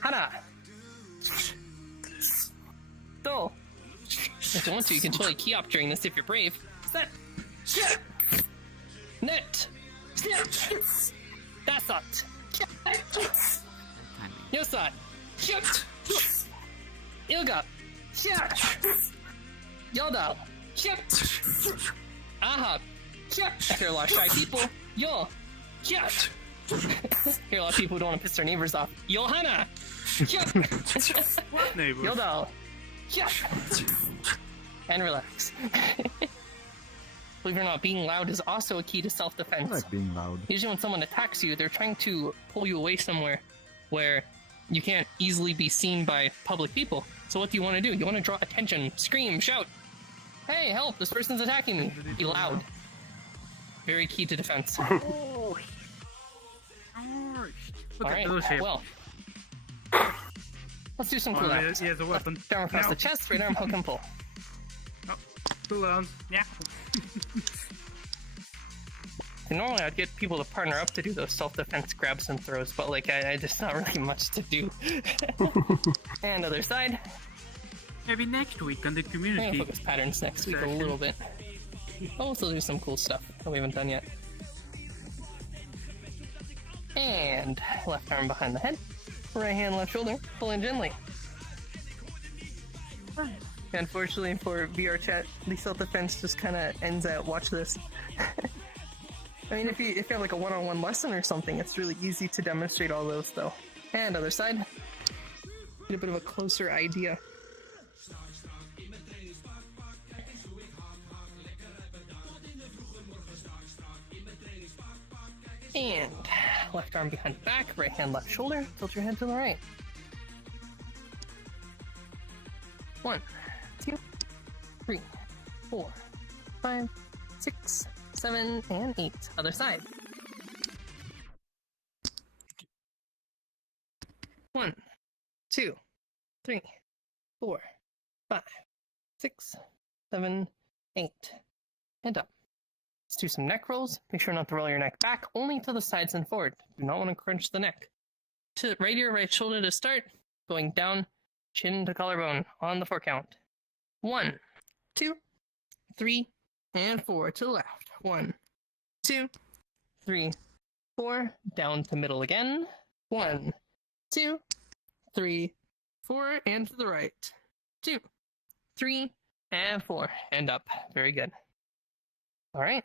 hana. So, if you want to, you can totally key up during this if you're brave. Set. Net. That's it. Yosat. Ilga. Yodal. Aha. If you're a lot of shy people, yo. Here, a lot of people who don't want to piss their neighbors off. Johanna. What neighbors? Yodal. And relax. Believe it or not, being loud is also a key to self-defense. I like being loud. Usually when someone attacks you, they're trying to pull you away somewhere where you can't easily be seen by public people. So what do you want to do? You want to draw attention, scream, shout. Hey, help, this person's attacking me. Be loud. Very key to defense. Alright, well. Let's do some cool downs. He has a weapon. Down across the chest, right arm, hook and pull. Cool downs. Yeah. Normally I'd get people to partner up to do those self-defense grabs and throws, but like I just not really much to do. And other side. Maybe next week on the community. I'm gonna focus patterns next week a little bit. I'll also do some cool stuff that we haven't done yet. And left arm behind the head, right hand, left shoulder, pull in gently. Unfortunately for VRChat, the self-defense just kind of ends at watch this. I mean, if you have like a one-on-one lesson or something, it's really easy to demonstrate all those though. And other side, get a bit of a closer idea. And left arm behind the back, right hand, left shoulder, tilt your head to the right. 1, 2, 3, 4, 5, 6, 7, and 8. Other side. 1, 2, 3, 4, 5, 6, 7, 8. And up. Let's do some neck rolls. Make sure not to roll your neck back, only to the sides and forward. Do not want to crunch the neck. To right ear, right shoulder to start. Going down, chin to collarbone on the 4 count. 1, 2, 3, and 4 to the left. 1, 2, 3, 4. Down to middle again. 1, 2, 3, 4, and to the right. 2, 3, and 4, and up. Very good. All right.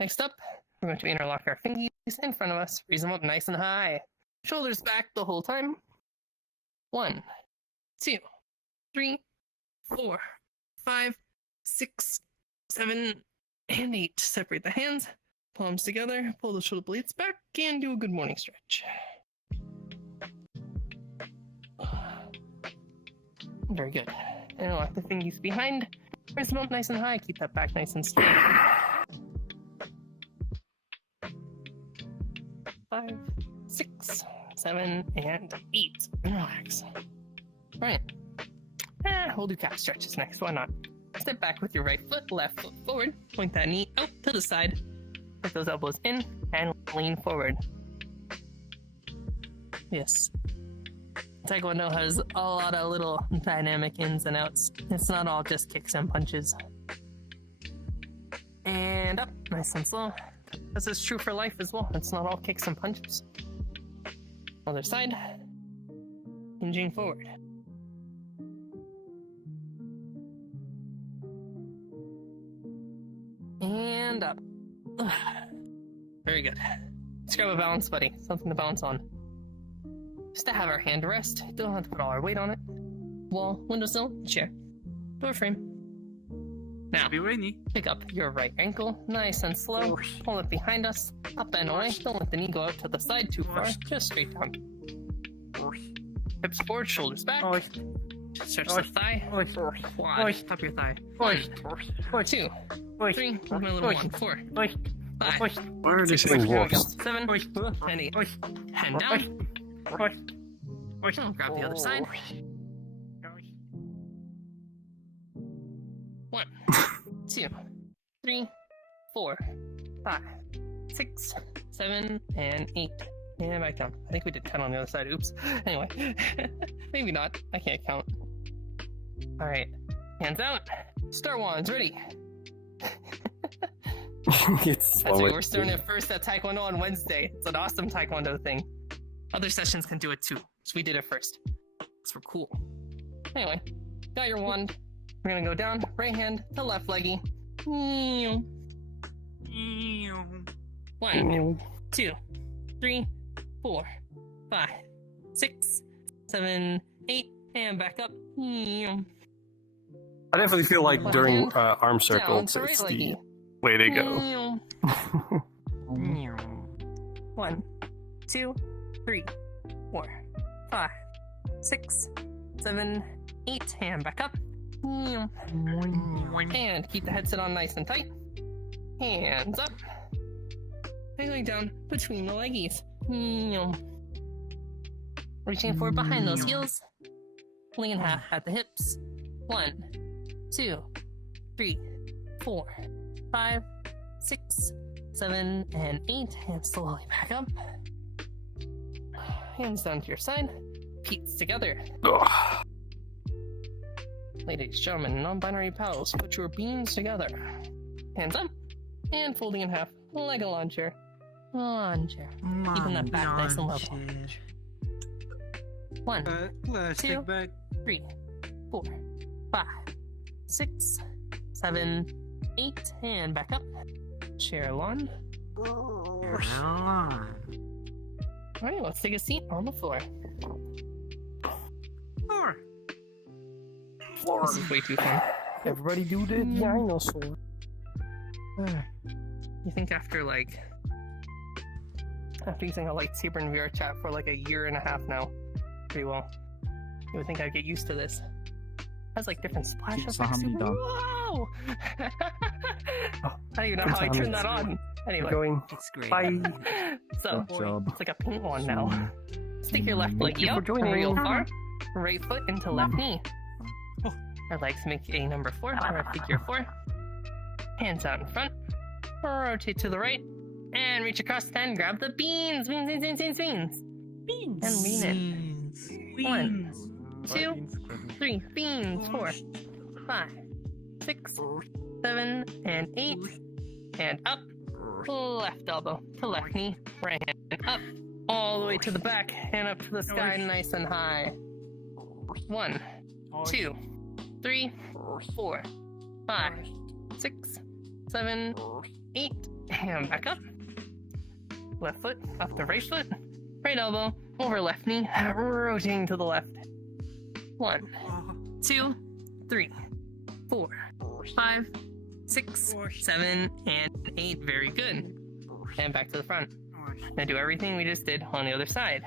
Next up, we're going to interlock our fingies in front of us, raise them up nice and high. Shoulders back the whole time. 1, 2, 3, 4, 5, 6, 7, and 8. Separate the hands, palms together, pull the shoulder blades back, and do a good morning stretch. Very good. Interlock the fingies behind. Raise them up nice and high, keep that back nice and straight. 5, 6, 7, and 8. And relax. Alright. We'll do calf stretches next, why not? Step back with your right foot, left foot forward. Point that knee out to the side. Put those elbows in and lean forward. Yes. Taekwondo has a lot of little dynamic ins and outs. It's not all just kicks and punches. And up, nice and slow. This is true for life as well. It's not all kicks and punches. Other side. Hinging forward. And up. Very good. Let's grab a balance buddy. Something to bounce on. Just to have our hand rest. Don't have to put all our weight on it. wall, windowsill, chair, door frame. Now, Be rainy. pick up your right ankle, nice and slow. Pull it behind us, up and away. Don't let the knee go out to the side too far, just straight down. Hips forward, shoulders back. Stretch the thigh. Quad, top your thigh. 1, 2, 3, with my little 1, 4, 5, Why are they saying wasps? 7, and 8. Hand down. Now grab the other side. 1, 2, 3, 4, 5, 6, 7, and 8. And back down. I think we did 10 on the other side. Oops. Anyway, maybe not. I can't count. Alright. Hands out. Star Wands, ready. That's right, we're starting it first at Taekwondo on Wednesday. It's an awesome Taekwondo thing. Other sessions can do it too, so we did it first. Because we're cool. Anyway, got your wand. We're gonna go down, right hand to left leggy. 1, 2, 3, 4, 5, 6, 7, 8, and back up. I definitely feel like during arm circles, down, it's right the leggy. way to go. 1, 2, 3, 4, 5, 6, 7, 8, and back up. And keep the headset on nice and tight. Hands up. Going down between the leggies. Reaching forward behind those heels. Pulling in half at the hips. 1, 2, 3, 4, 5, 6, 7, and 8. And slowly back up. Hands down to your side. Feet together. Ugh. Ladies, gentlemen, non-binary pals, put your beans together. Hands up. And folding in half, like a lawn chair. Keeping that back nice and level. 1, 2, 3, 4, 5, 6, 7, 8, and back up. Chair lawn. Alright, let's take a seat on the floor. This is way too fun. Everybody do the dinosaur. You think after using a lightsaber in VRChat for like a year and a half now, pretty well, you would think I'd get used to this. It has like different splash effects. Whoa! I don't even know how I turned that on. Anyway, It's great. Bye. so Good job. it's like a pink one now. Stick your left leg out real far, right foot into left knee. Our legs make a number 4 or a figure 4. Hands out in front. Rotate to the right. And reach across and grab the beans. Beans. And lean in. 1, 2, 3. Beans. 4, 5, 6, 7, and 8. And up. Left elbow to left knee. Right hand up. All the way to the back. And up to the sky nice and high. 1, 2, 3, 4, 5, 6, 7, 8, and back up. Left foot up to right foot. Right elbow over left knee, rotating to the left. 1, 2, 3, 4, 5, 6, 7, and 8. Very good. And back to the front. Now do everything we just did on the other side.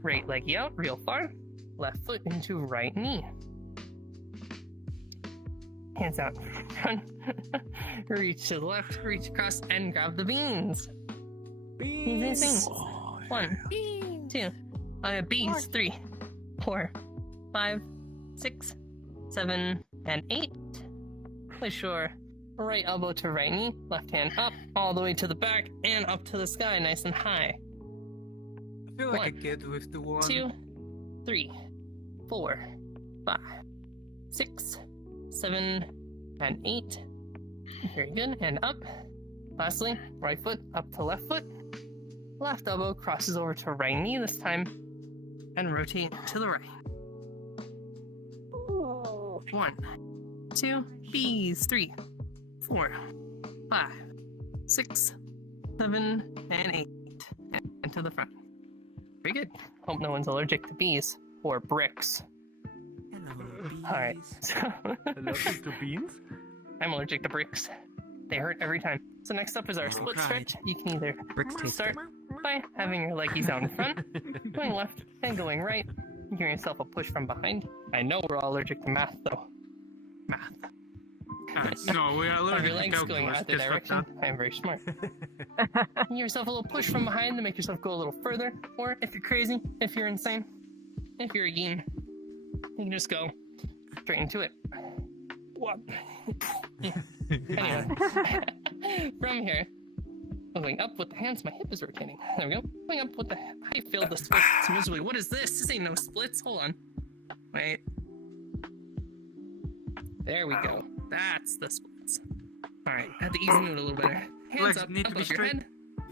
Right leggy out real far. Left foot into right knee. Hands out in front. Reach to the left, reach across, and grab the beans. Beans. 1, 2, beans. 3, 4, 5, 6, 7, and 8. Place your right elbow to right knee, left hand up, all the way to the back, and up to the sky, nice and high. I feel like a kid with the one. 2, 3, 4, 5, 6, 7, and 8. Very good. And up. Lastly, right foot up to left foot. Left elbow crosses over to right knee this time. And rotate to the right. 1, 2, bees. 3, 4, 5, 6, 7, and 8. And to the front. Very good. Hope no one's allergic to bees or bricks. Alright, so Hello, Mr. Beans. I'm allergic to bricks. They hurt every time. So next up is our split stretch. You can either start by having your leggies out in front, going left, and going right. Giving yourself a push from behind. I know we're all allergic to math, though. Math. No, we are Have allergic your to legs going calculus. either Just like direction. I am very smart. Give yourself a little push from behind to make yourself go a little further. Or if you're crazy, if you're insane, if you're a game, you can just go straight into it. What? Anyway, from here, going up with the hands, my hip is rotating. There we go. Going up with the I failed the splits miserably. What is this? This ain't no splits. Hold on. Wait. There we go. That's the splits. Alright, had to ease into it a little better. Hands Legs up need to be above your straight. head.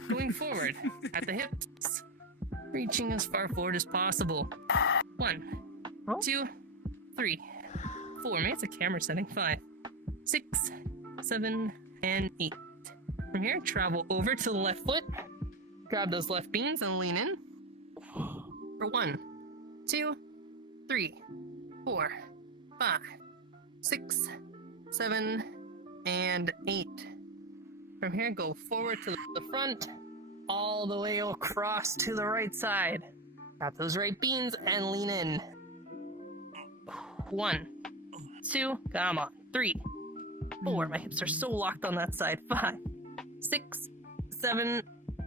Going forward at the hips. Reaching as far forward as possible. 1, 2, 3, 4. Maybe it's a camera setting. 5, 6, 7, and 8. From here, travel over to the left foot. Grab those left beans and lean in. For 1, 2, 3, 4, 5, 6, 7, and 8. From here, go forward to the front, all the way across to the right side. Grab those right beans and lean in. 1, 2, come on, 3, 4. My hips are so locked on that side. 5, 6, 7,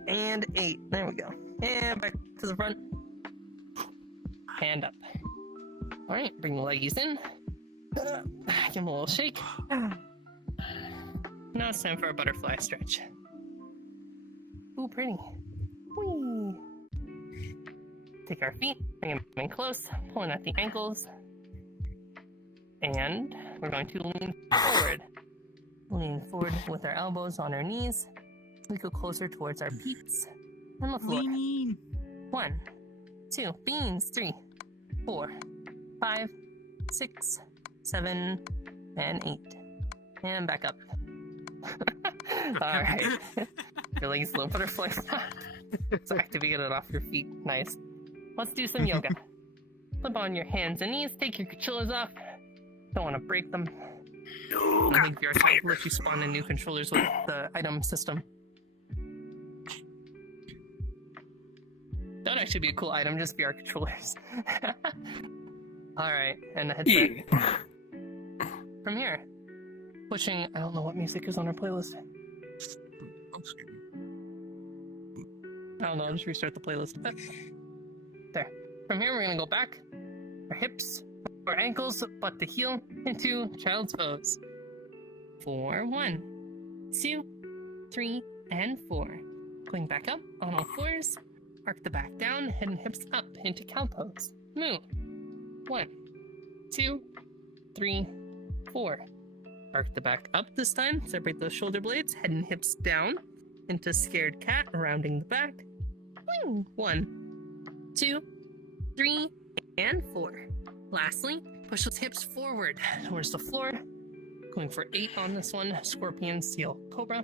and 8. There we go. And back to the front. Hand up. Alright, bring the leggies in. Give them a little shake. Now it's time for a butterfly stretch. Ooh, pretty. Whee! Take our feet, bring them in close, pulling at the ankles. And we're going to lean forward. Lean forward with our elbows on our knees. We go closer towards our peats and the floor. 1, 2, beans. 3, 4, 5, 6, 7, and 8. And back up. Alright. Your legs a little butterfly. So activate it off your feet. Nice. Let's do some yoga. Flip on your hands and knees. Take your controllers off. Don't want to break them. I think VRChat will let you spawn in new controllers with the item system. That would actually be a cool item, just VR controllers. Alright, and the headset. From here, pushing, I don't know what music is on our playlist. I don't know, I'll just restart the playlist. There. From here, we're gonna go back. Our hips, our ankles, butt to heel, into child's pose. 4, 1, 2, 3, and 4. Going back up on all fours. Arc the back down, head and hips up into cow pose. Move. 1, 2, 3, 4. Arc the back up this time. Separate those shoulder blades. Head and hips down into scared cat, rounding the back. 1, 2, 3, and 4. Lastly, push those hips forward towards the floor. Going for 8 on this one. Scorpion, seal, cobra.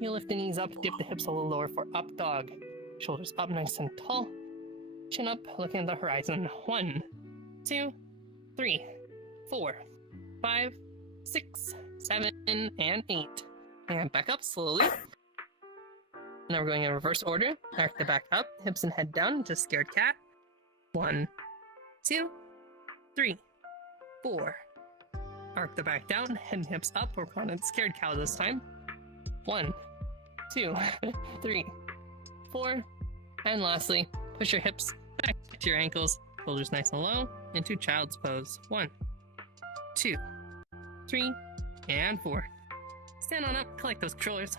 You lift the knees up, dip the hips a little lower for up dog. Shoulders up nice and tall. Chin up, looking at the horizon. 1, 2, 3, 4, 5, 6, 7, and 8. And back up slowly. Now we're going in reverse order. Arc the back up, hips and head down into scared cat. 1, 2, 3, 4. Arc the back down, head and hips up. We're on scared cow this time. 1, 2, 3, 4. And lastly, push your hips back to your ankles, shoulders nice and low, into child's pose. 1, 2, 3, and 4. Stand on up, collect those controllers.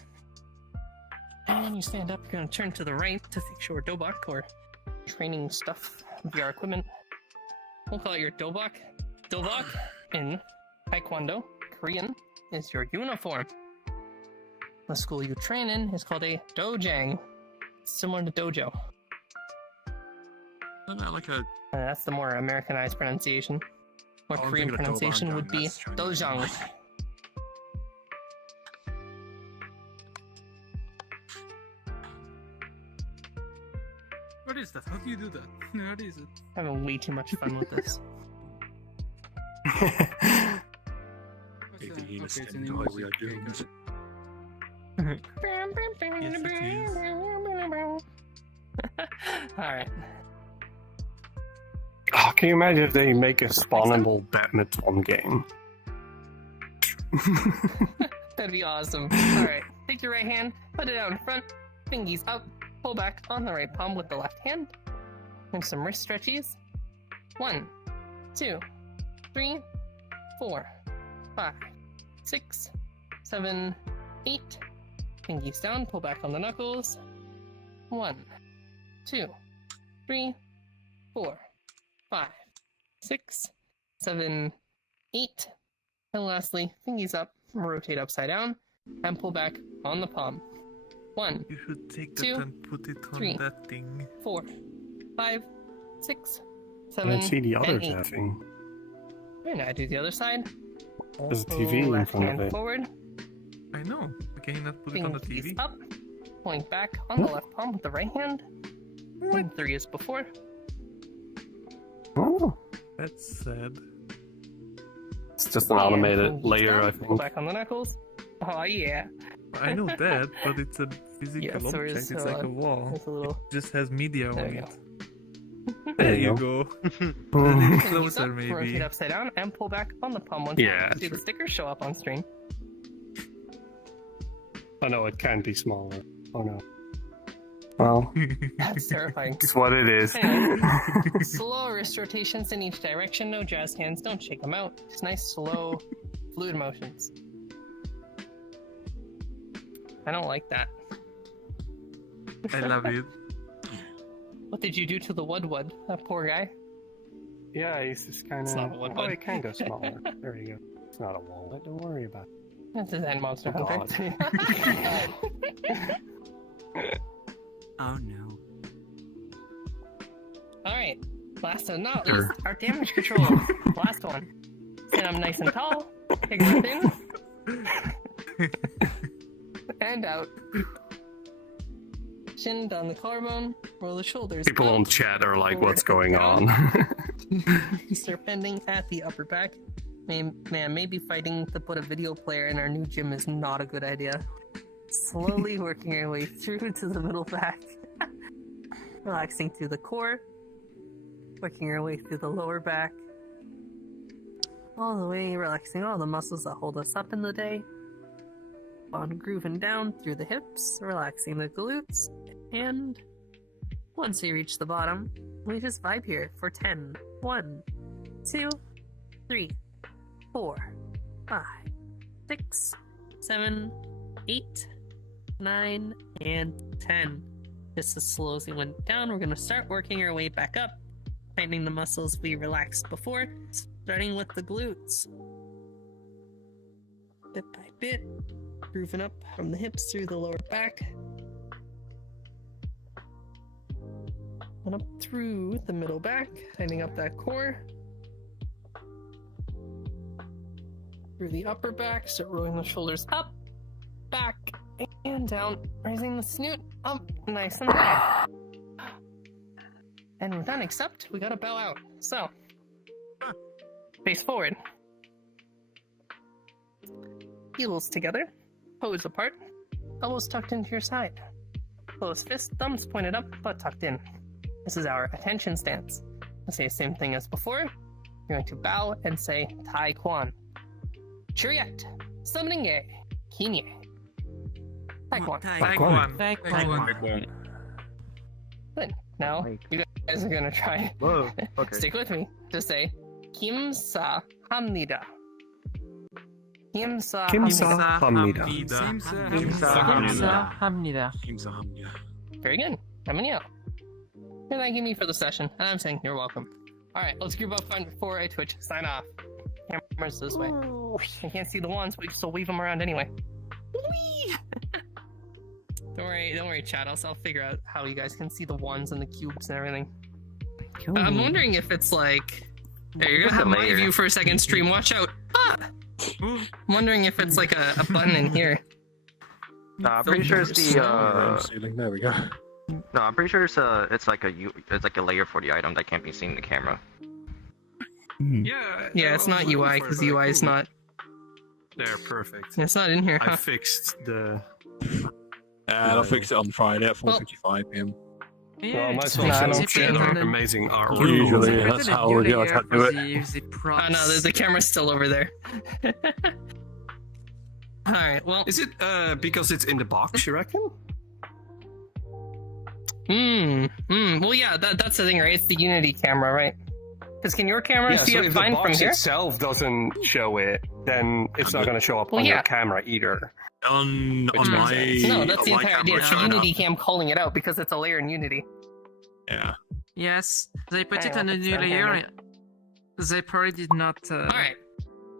And when you stand up, you're going to turn to the right to fix your dobok or training stuff, VR equipment. We'll call it your dobok. Dobok in Taekwondo, Korean, is your uniform. The school you train in is called a dojang. Similar to dojo. Isn't that like a... That's the more Americanized pronunciation. More I'm Korean thinking of pronunciation would be That's Chinese. dojang. What is that? How do you do that? What is it? Having way too much fun with this. Maybe in a Okay, stem so die, you we are doomed. Alright. Oh, can you imagine if they make a spawnable badminton game? That'd be awesome. Alright, take your right hand, put it out in front, fingies up, pull back on the right palm with the left hand. And some wrist stretchies. 1, 2, 3, 4, 5, 6, 7, 8. Fingies down, pull back on the knuckles. 1, 2, 3, 4, 5, 6, 7, 8. And lastly, fingies up, rotate upside down, and pull back on the palm. 1, You should take 2, that and put it on 3, that thing. 4, 5, 6, I 7, don't see the other and 8. tapping. And I do the other side. There's a TV in Left front of hand it. forward, I know. Can you not put it on the fingies TV? up, point back on the left palm with the right hand. And 3 as before. Oh, That's sad. it's just an And automated fingies layer, down, I Pull think. back on the knuckles. Oh yeah. I know that, but it's a physical Yeah, so object. it's, It's like a wall. There's a little. It just has media There on we it. go. There you go. A little Fingies closer, up, rotate maybe. upside down, and pull back on the palm once Yeah, more. See the stickers show up on screen. Oh no, it can be smaller. Oh no. Well, That's terrifying. it's what it is. Anyway, slow wrist rotations in each direction. No jazz hands. Don't shake them out. Just nice, slow, fluid motions. I don't like that. I love it. What did you do to the Woodwood? That poor guy. Yeah, he's just kind It's of. not a wood Oh, bud. it can go smaller. There you go. It's not a walnut. Don't worry about it. That's his end monster Oh, hunter. Oh no. Alright. Last but not Sure. least, our damage control. Last one. Sit up nice and tall. Take a breath in. And out. Chin down the collarbone. Roll the shoulders. People up. on chat are like, Forward, what's going down. on? Start bending at the upper back. Man, maybe fighting to put a video player in our new gym is not a good idea. Slowly working our way through to the middle back. Relaxing through the core. Working our way through the lower back. All the way relaxing all the muscles that hold us up in the day. On grooving down through the hips, relaxing the glutes. And once we reach the bottom, we just vibe here for 10. 1, 2, 3, 4, 5, 6, 7, 8, 9, and 10. Just as slow as we went down, we're going to start working our way back up, tightening the muscles we relaxed before, starting with the glutes. Bit by bit, grooving up from the hips through the lower back. And up through the middle back, tightening up that core. Through the upper back, start rolling the shoulders up, back, and down, raising the snoot up nice and high. And we're done, except we gotta bow out. So, face forward. Heels together, toes apart, elbows tucked into your side. Closed fist, thumbs pointed up, butt tucked in. This is our attention stance. I'll say the same thing as before. You're going to bow and say Taekwondo. Churiet, Summoning Kinye. Taekwondo. Taekwondo. Good. Now, you guys are gonna try. Whoa, okay. Stick with me. Just say Kimsa Hamnida. Kimsa Kimsa Hamnida. Hamnida. Hamnida. Very good. Coming out. You're thanking me for the session, and I'm saying you're welcome. Alright, let's group up fun before I twitch. Sign off. Cameras this way. I can't see the wands, but you can still wave them around anyway. Whee! Don't worry, chat. I'll figure out how you guys can see the wands and the cubes and everything. I'm wondering if it's like... There, you're gonna have my view for a second stream. Watch out. Ah! I'm wondering if it's like a button in here. No, I'm pretty sure it's the ceiling. There we go. No, I'm pretty sure it's like a layer for the item that can't be seen in the camera. Yeah. Yeah, it's not UI because UI is not. There, perfect. It's not in here. I Huh? fixed the. I'll fix it on Friday at 4:55 p.m. Yeah, might it's as well No, I don't zip see it it. on Amazing art. Usually, the- that's the how new you layer have to for do it. the Oh props. no, the camera's still over there. Alright, well. Is it because it's in the box, you reckon? Well, yeah, that's the thing, right? It's the Unity camera, right? Because can your camera see it if fine the from box here? itself doesn't show it, then it's not going to show up Well, on yeah. your camera either. On Which my makes No, that's on the my entire idea. camera, It's the showing up. Unity cam calling it out because it's a layer in Unity. Yeah. Yes, they put it Hang on on, a new sorry, hang layer. They probably did not Alright.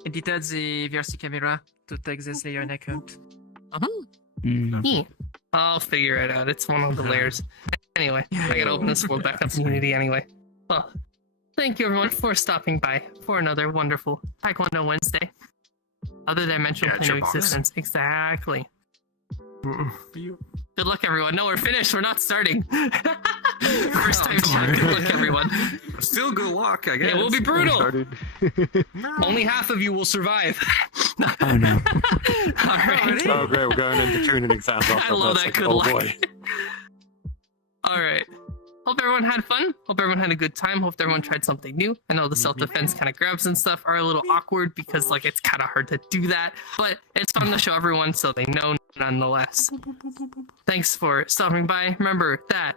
edited the VRC camera to take this layer in account. Yeah. I'll figure it out. It's one of the layers. Anyway, I gotta open this world back up in Unity anyway. Well, thank you everyone for stopping by for another wonderful Taekwondo Wednesday. Other dimensional plane of existence. Exactly. Good luck, everyone. No, we're finished. We're not starting. First time chat. Good luck, everyone. Still good luck, I guess. It will be brutal. Only half of you will survive. Oh no. All right. Oh great, we're going into tuning exams. I love that. Good luck. All right. Hope everyone had fun. Hope everyone had a good time. Hope everyone tried something new. I know the self-defense kind of grabs and stuff are a little awkward because like it's kind of hard to do that, but it's fun to show everyone so they know nonetheless. Thanks for stopping by. Remember that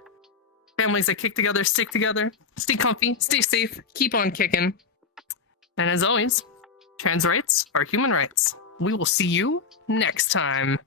families that kick together stick together. Stay comfy, stay safe, keep on kicking. And as always, trans rights are human rights. We will see you next time.